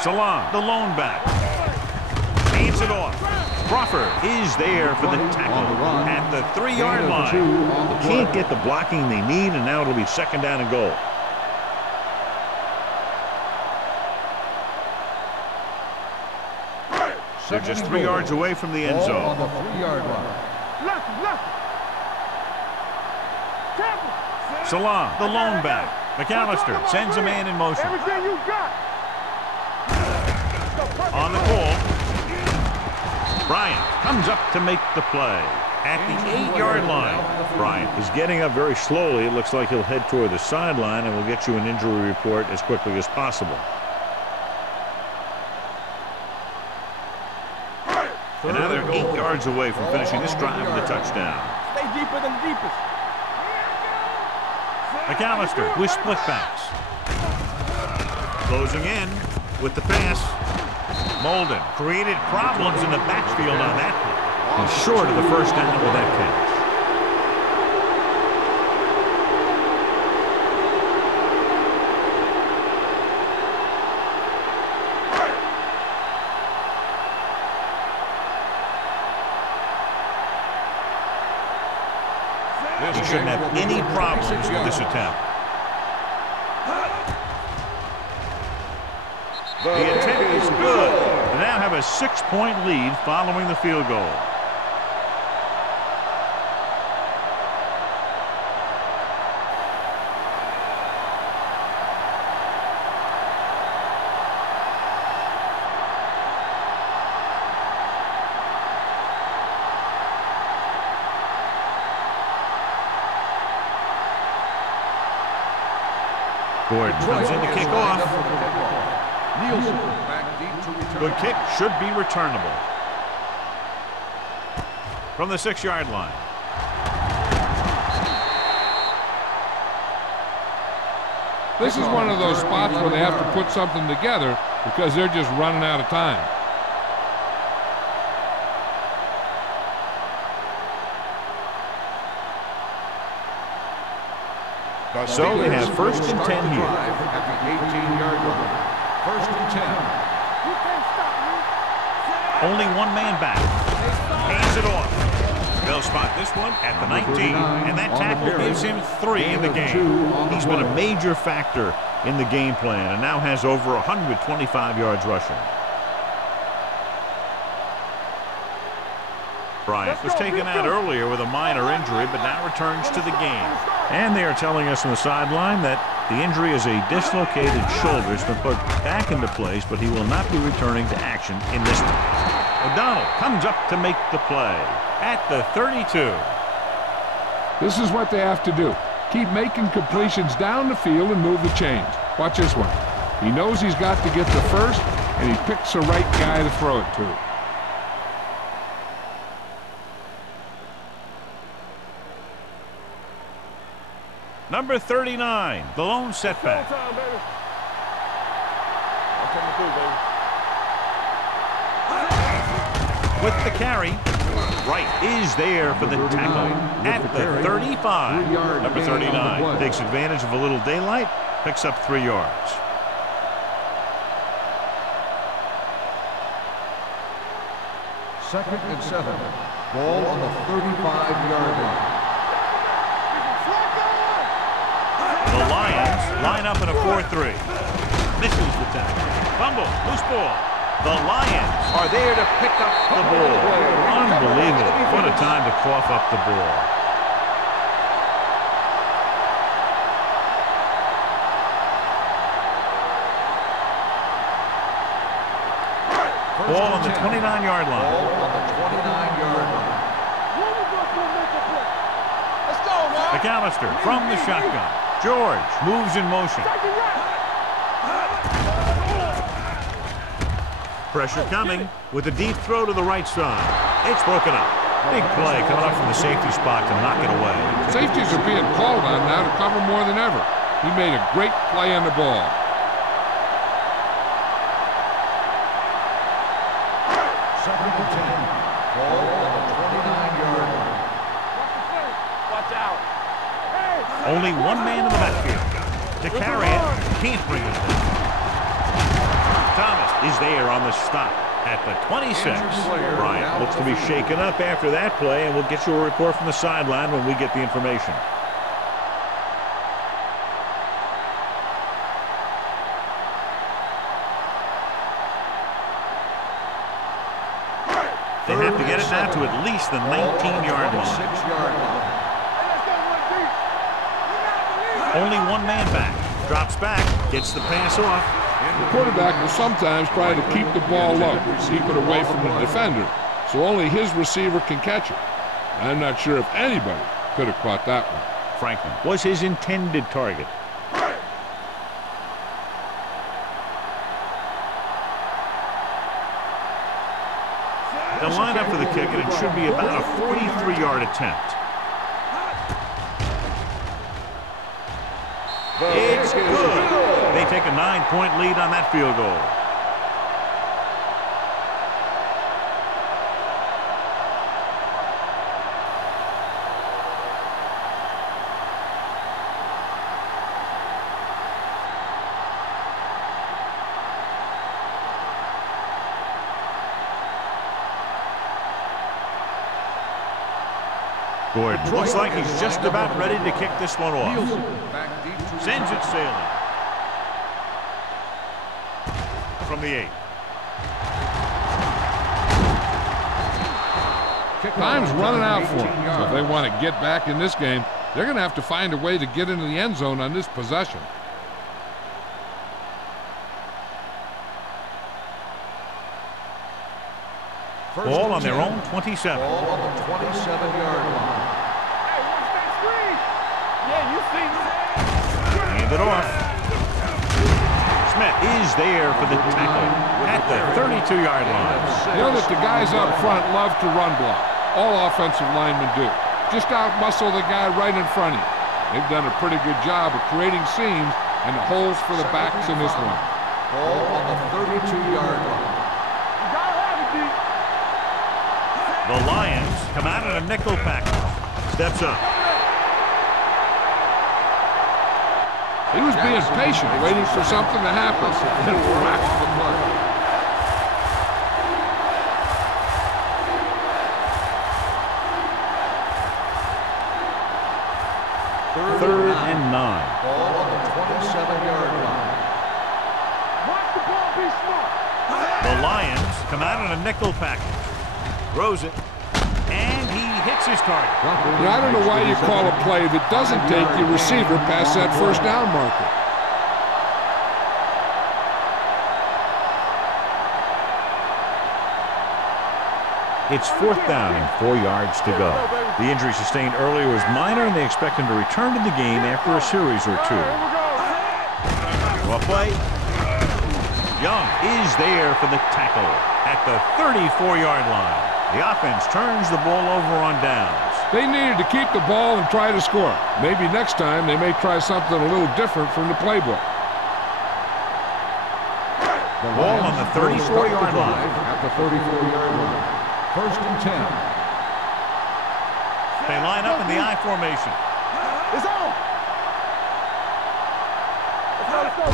Salam, the lone back. Aimed Hands it off. Crawford is there for the tackle at the 3-yard line. Can't get the blocking they need, and now it'll be 2nd down and goal. They're just 3 yards away from the end zone. On the 3-yard line. Salah, the lone back. McAllister sends a man in motion. Everything you got. On the call. Bryant comes up to make the play at the 8-yard line. Bryant is getting up very slowly. It looks like he'll head toward the sideline, and we'll get you an injury report as quickly as possible. And now they're 8 yards away from finishing this drive with a touchdown. Stay deeper than the deepest. McAllister with split backs. Closing in with the pass. Molden created problems in the backfield on that play. He's short of the 1st down with that catch. He shouldn't have any problems with this attempt. The attempt is good. They now have a 6-point lead following the field goal. Gordon comes in to kick off. Nielsen back deep to return. Good kick, should be returnable. From the 6-yard line. This is one of those spots where they have to put something together because they're just running out of time. So they have 1st and 10 here. At the 18-yard line. 1st and 10. Only one man back. Hands it off. They'll spot this one at the 19, and that tackle gives him 3 in the game. He's been a major factor in the game plan and now has over 125 yards rushing. Bryant was taken out earlier with a minor injury, but now returns to the game. And they are telling us on the sideline that the injury is a dislocated shoulder. It's been put back into place, but he will not be returning to action in this one. O'Donnell comes up to make the play at the 32. This is what they have to do. Keep making completions down the field and move the chains. Watch this one. He knows he's got to get the first, and he picks the right guy to throw it to. Number 39, the lone setback. With the carry, Wright is there for the tackle at the 35. Number 39 takes advantage of a little daylight, picks up 3 yards. Second and 7. Ball on the 35-yard line. The Lions line up in a 4-3. Misses the tackle. Fumble, loose ball. The Lions are there to pick up the ball. Unbelievable. What a time to cough up the ball. Ball on the 29-yard line. Ball on the 29-yard line. Let's go, man. McAllister from the shotgun. George moves in motion. Pressure coming with a deep throw to the right side. It's broken up. Big play coming up from the safety spot to knock it away. Safeties are being called on now to cover more than ever. He made a great play on the ball. Second and 10. Ball on the 29-yard line. Watch out. Only one man in the backfield. To carry it, can't bring it down. Thomas is there on the stop at the 26. Bryant looks to be shaken up after that play, and we'll get you a report from the sideline when we get the information. They have to get it now to at least the 19-yard line. Only one man back. Drops back, gets the pass off. The quarterback will sometimes try to keep the ball low, keep it away from the defender, so only his receiver can catch it. I'm not sure if anybody could have caught that one. Franklin was his intended target. The lineup for the kick, and it should be about a 43-yard attempt. It's good. They take a 9-point lead on that field goal. Gordon looks like he's just about ready to kick this one off. Sends it sailing. From the 8. Time's running out for them. So if they want to get back in this game, they're going to have to find a way to get into the end zone on this possession. Ball on their own 27. Ball on the 27-yard line. Hey, watch that screen. Yeah, you see me. Hand it off. Smith is there for the tackle at the 32-yard line. You know that the guys up front love to run block. All offensive linemen do. Just out-muscle the guy right in front of you. They've done a pretty good job of creating seams and holes for the backs in this one. Ball on the 32-yard line. You gotta have it, D. The Lions come out in a nickel package. Steps up. He was being patient, waiting for something to happen. And whack the play. Third and 9. Ball on the 27-yard line. Watch the ball be smart. The Lions come out in a nickel package. Throws it. And he hits his target. I don't know why you call a play that doesn't take your receiver past that first down marker. It's 4th down and 4 yards to go. The injury sustained earlier was minor, and they expect him to return to the game after a series or two. Well play. Young is there for the tackle at the 34-yard line. The offense turns the ball over on downs. They needed to keep the ball and try to score. Maybe next time they may try something a little different from the playbook. The ball on the 34-yard line. At the 34-yard line. 1st and 10. They line up in the I formation. It's on.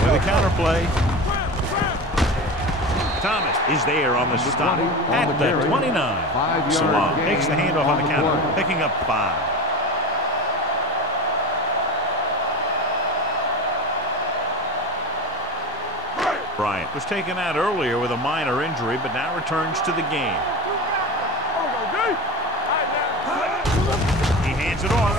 With a counter play. Thomas is there on the stop at the 29. Salam takes the handoff on the counter, picking up 5. Bryant was taken out earlier with a minor injury, but now returns to the game. He hands it off.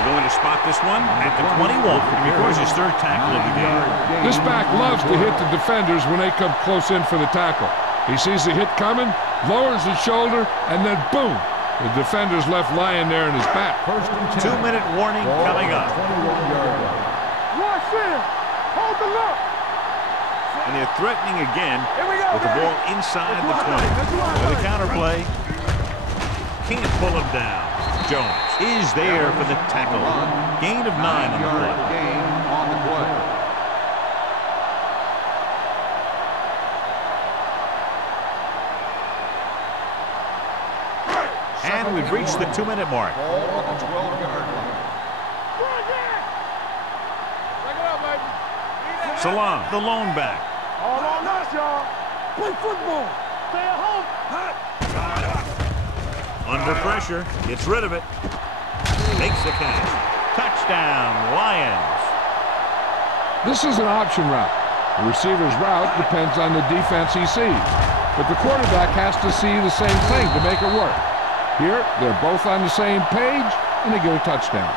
They're going to spot this one at the 21. He records his 3rd tackle of the game. This back loves to hit the defenders when they come close in for the tackle. He sees the hit coming, lowers his shoulder, and then boom, the defender's left lying there in his back. 1st and 10. 2-minute warning coming up. 21-yard line. Watch him. Hold the look. And they're threatening again with the baby. ball inside the 20. With a counter play. Can't pull him down. Jones is there for the tackle. Gain of 9 on the play. Gain on the play. And we've reached the 2-minute mark. Ball on the 12-yard line. Break it up, baby. Salam, the lone back. All on us, y'all. play football. Stay at home. Under pressure, gets rid of it. Makes the catch. Touchdown, Lions. This is an option route. The receiver's route depends on the defense he sees, but the quarterback has to see the same thing to make it work. Here, they're both on the same page, and they get a touchdown.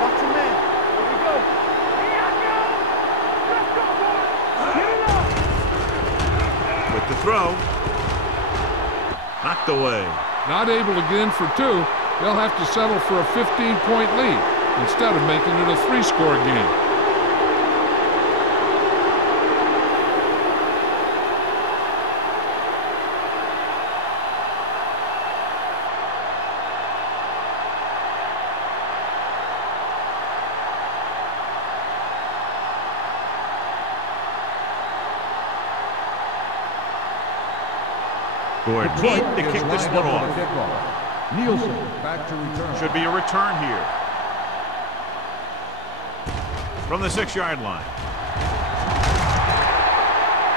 Watch your man. Here we go. Here I go. Let's go, boy. Get it up. With the throw. Knocked away. Not able to get in for two, they'll have to settle for a 15-point lead instead of making it a 3-score game. Gordon need to kick this one off. Nielsen back to return. Should be a return here. From the 6-yard line.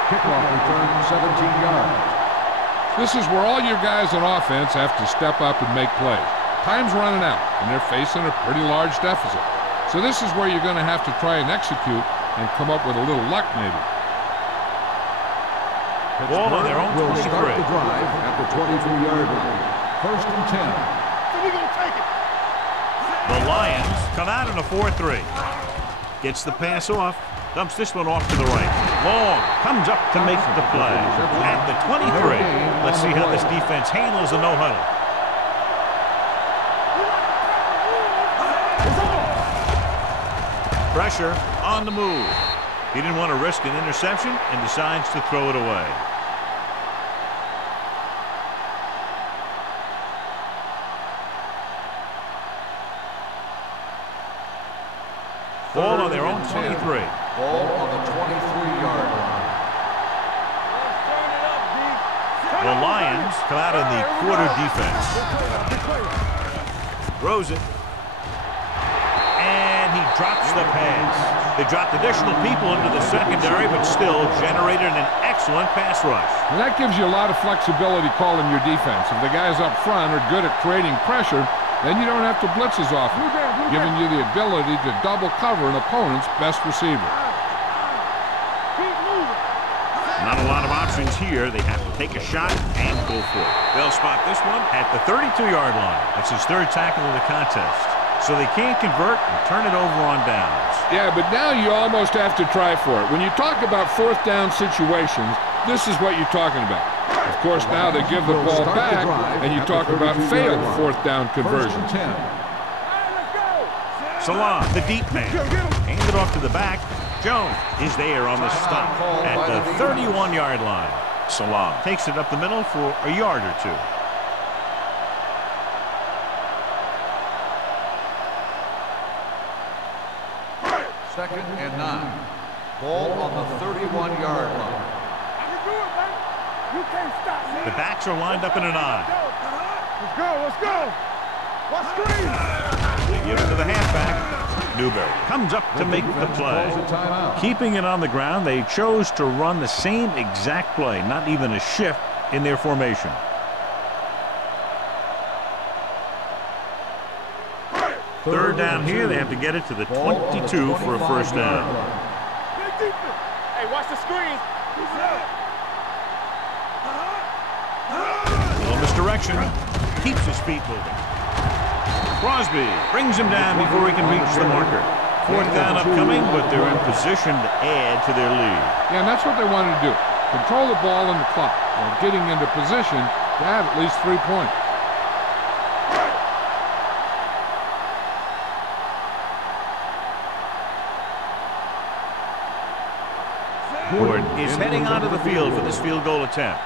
Kickoff return, 17 yards. This is where all your guys on offense have to step up and make plays. Time's running out, and they're facing a pretty large deficit. So this is where you're going to have to try and execute and come up with a little luck, maybe. Ball on their own will 23. start the drive at the 23-yard line. First and 10. So we gonna take it. The Lions come out in a 4-3. Gets the pass off. Dumps this one off to the right. Long comes up to make the play. At the 23. Let's see how this defense handles a no-huddle. Pressure on the move. He didn't want to risk an interception and decides to throw it away. Ball on their own 23. Ball on the 23-yard line. The Lions come out in the quarter defense. Throws it. And he drops the pass. They dropped additional people into the secondary, but still generated an excellent pass rush. And that gives you a lot of flexibility calling your defense. If the guys up front are good at creating pressure, then you don't have to blitz as often, giving you the ability to double cover an opponent's best receiver. Not a lot of options here. They have to take a shot and go for it. They'll spot this one at the 32-yard line. That's his third tackle of the contest. So they can't convert and turn it over on downs. Yeah, but now you almost have to try for it. When you talk about fourth down situations, this is what you're talking about. Of course, now they give the ball back, and you talk about failed fourth down conversion. Salah, the deep man, handed off to the back. Jones is there on the stop at the 31-yard line. Salah takes it up the middle for a yard or two. Second and 9. Ball on the 31-yard line. You can't stop me. The backs are lined up in an I. Let's go, let's go. Watch screen. They give it to the halfback. Newberry comes up to make the play. Keeping it on the ground, they chose to run the same exact play, not even a shift in their formation. Third down here, they have to get it to the 22 for a first down. Hey, watch the screen. A little misdirection. Keeps his feet moving. Crosby brings him down before he can reach the marker. Fourth down upcoming, but they're in position to add to their lead. Yeah, and that's what they wanted to do. Control the ball and the clock while getting into position to add at least 3 points. Gordon is heading onto the field for this field goal attempt.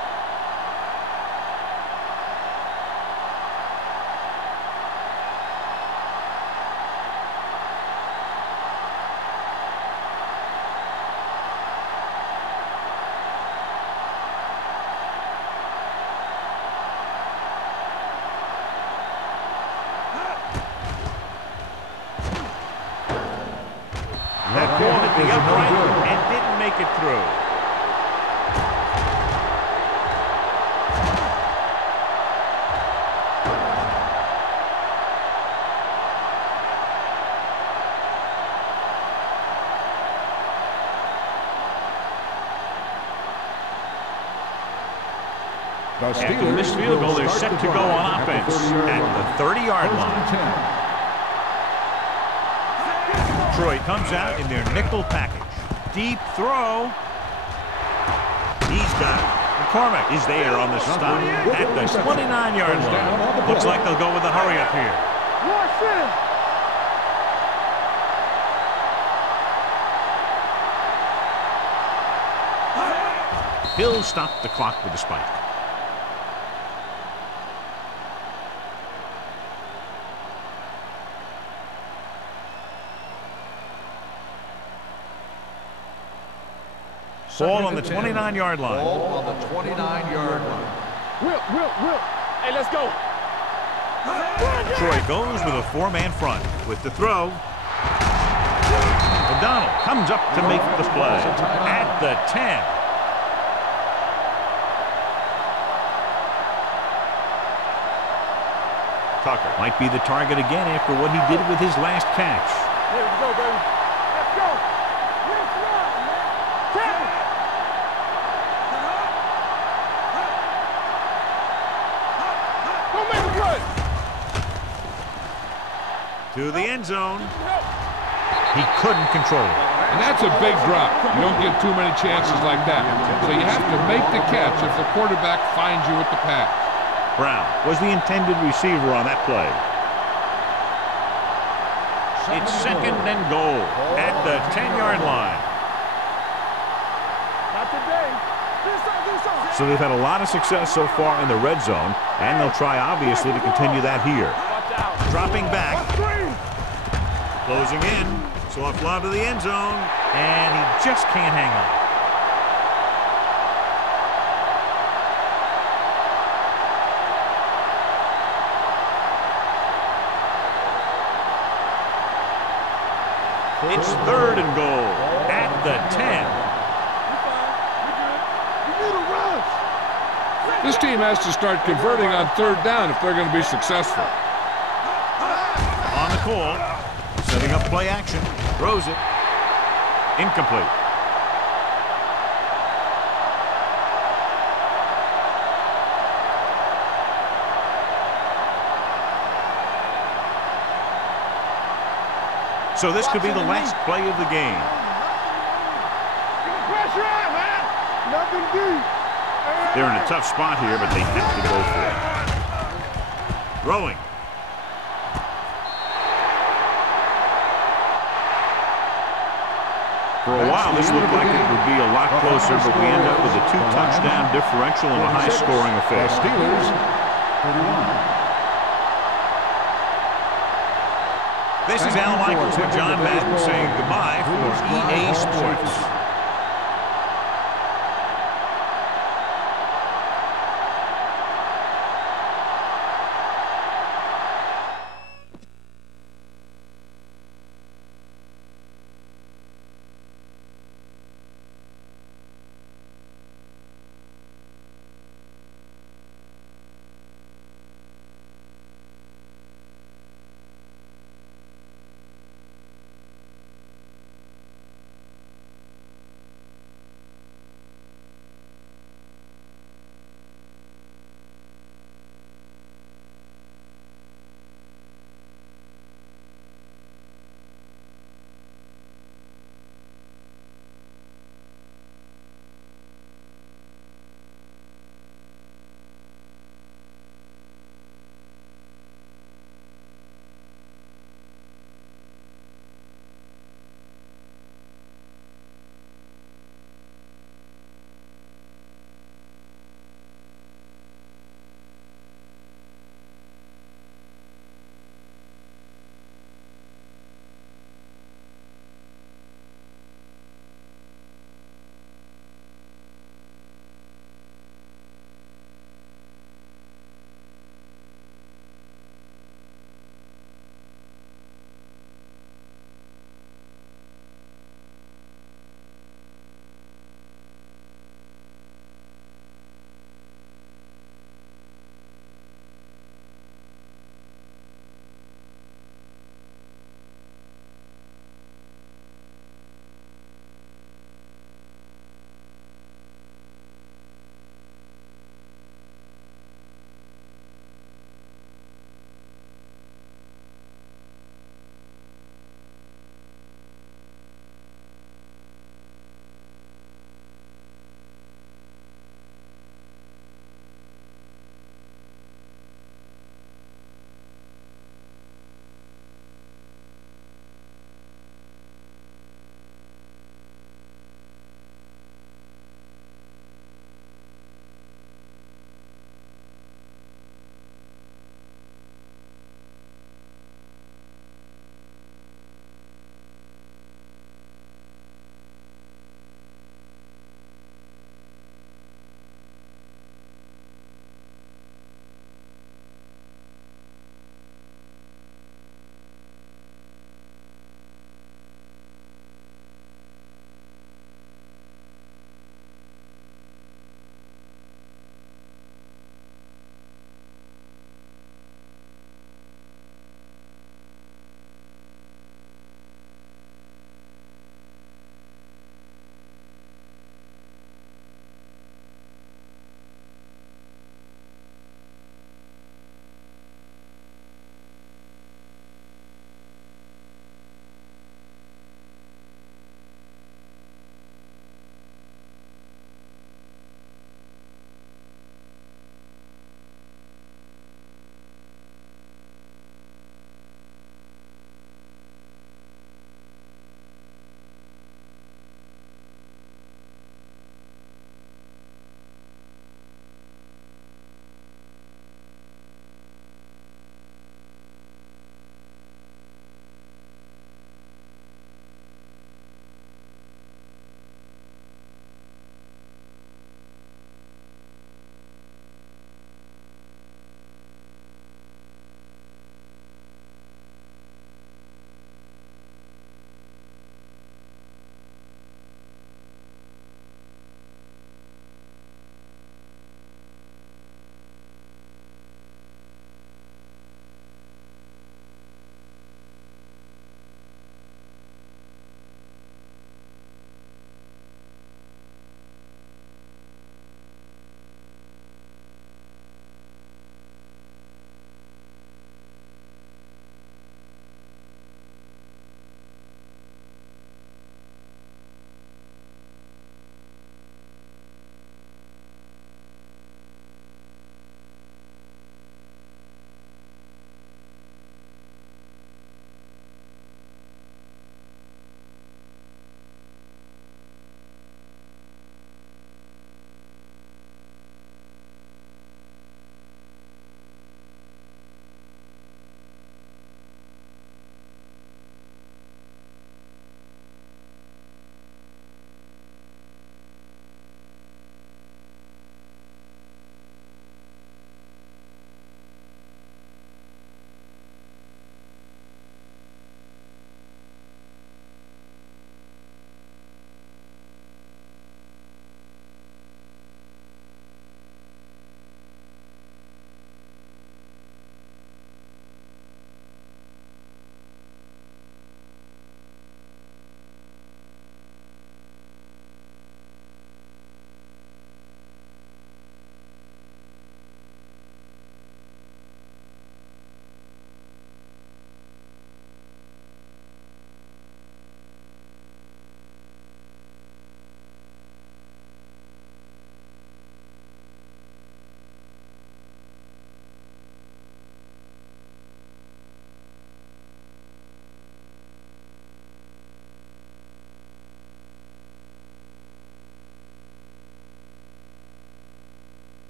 That ball hit the upright and didn't make it through. After the missed field goal, they're set to go on offense at the 30-yard line. Detroit comes out in their nickel package. Deep throw. He's got it. McCormick is there on the stop at the 29-yard line. Looks like they'll go with a hurry up here. He'll stop the clock with a spike. Ball on the 29-yard line. Ball on the 29-yard line. Will. Hey, let's go. Troy goes with a four-man front with the throw. O'Donnell comes up to make the play at the 10. Tucker might be the target again after what he did with his last catch. Here we go, baby. Let's go. Let's run, man. Don't make a play. To the end zone. He couldn't control it. And that's a big drop. You don't get too many chances like that. So you have to make the catch if the quarterback finds you at the pass. Brown was the intended receiver on that play. It's second and goal at the 10-yard line. Not today. So they've had a lot of success so far in the red zone, and they'll try, obviously, to continue that here. Dropping back. Closing in. Soft lob to the end zone, and he just can't hang on. It's third and goal at the 10. This team has to start converting on third down if they're going to be successful. On the call, setting up play action, throws it, incomplete. So this could be the last play of the game. Pressure on, man. Nothing deep. They're in a tough spot here, but they have to go for it. Throwing. For a while, this looked like it would be a lot closer, but we end up with a 2-touchdown differential in a high-scoring affair. Steelers, 31. This is Al Michaels with John Madden saying goodbye for EA Sports.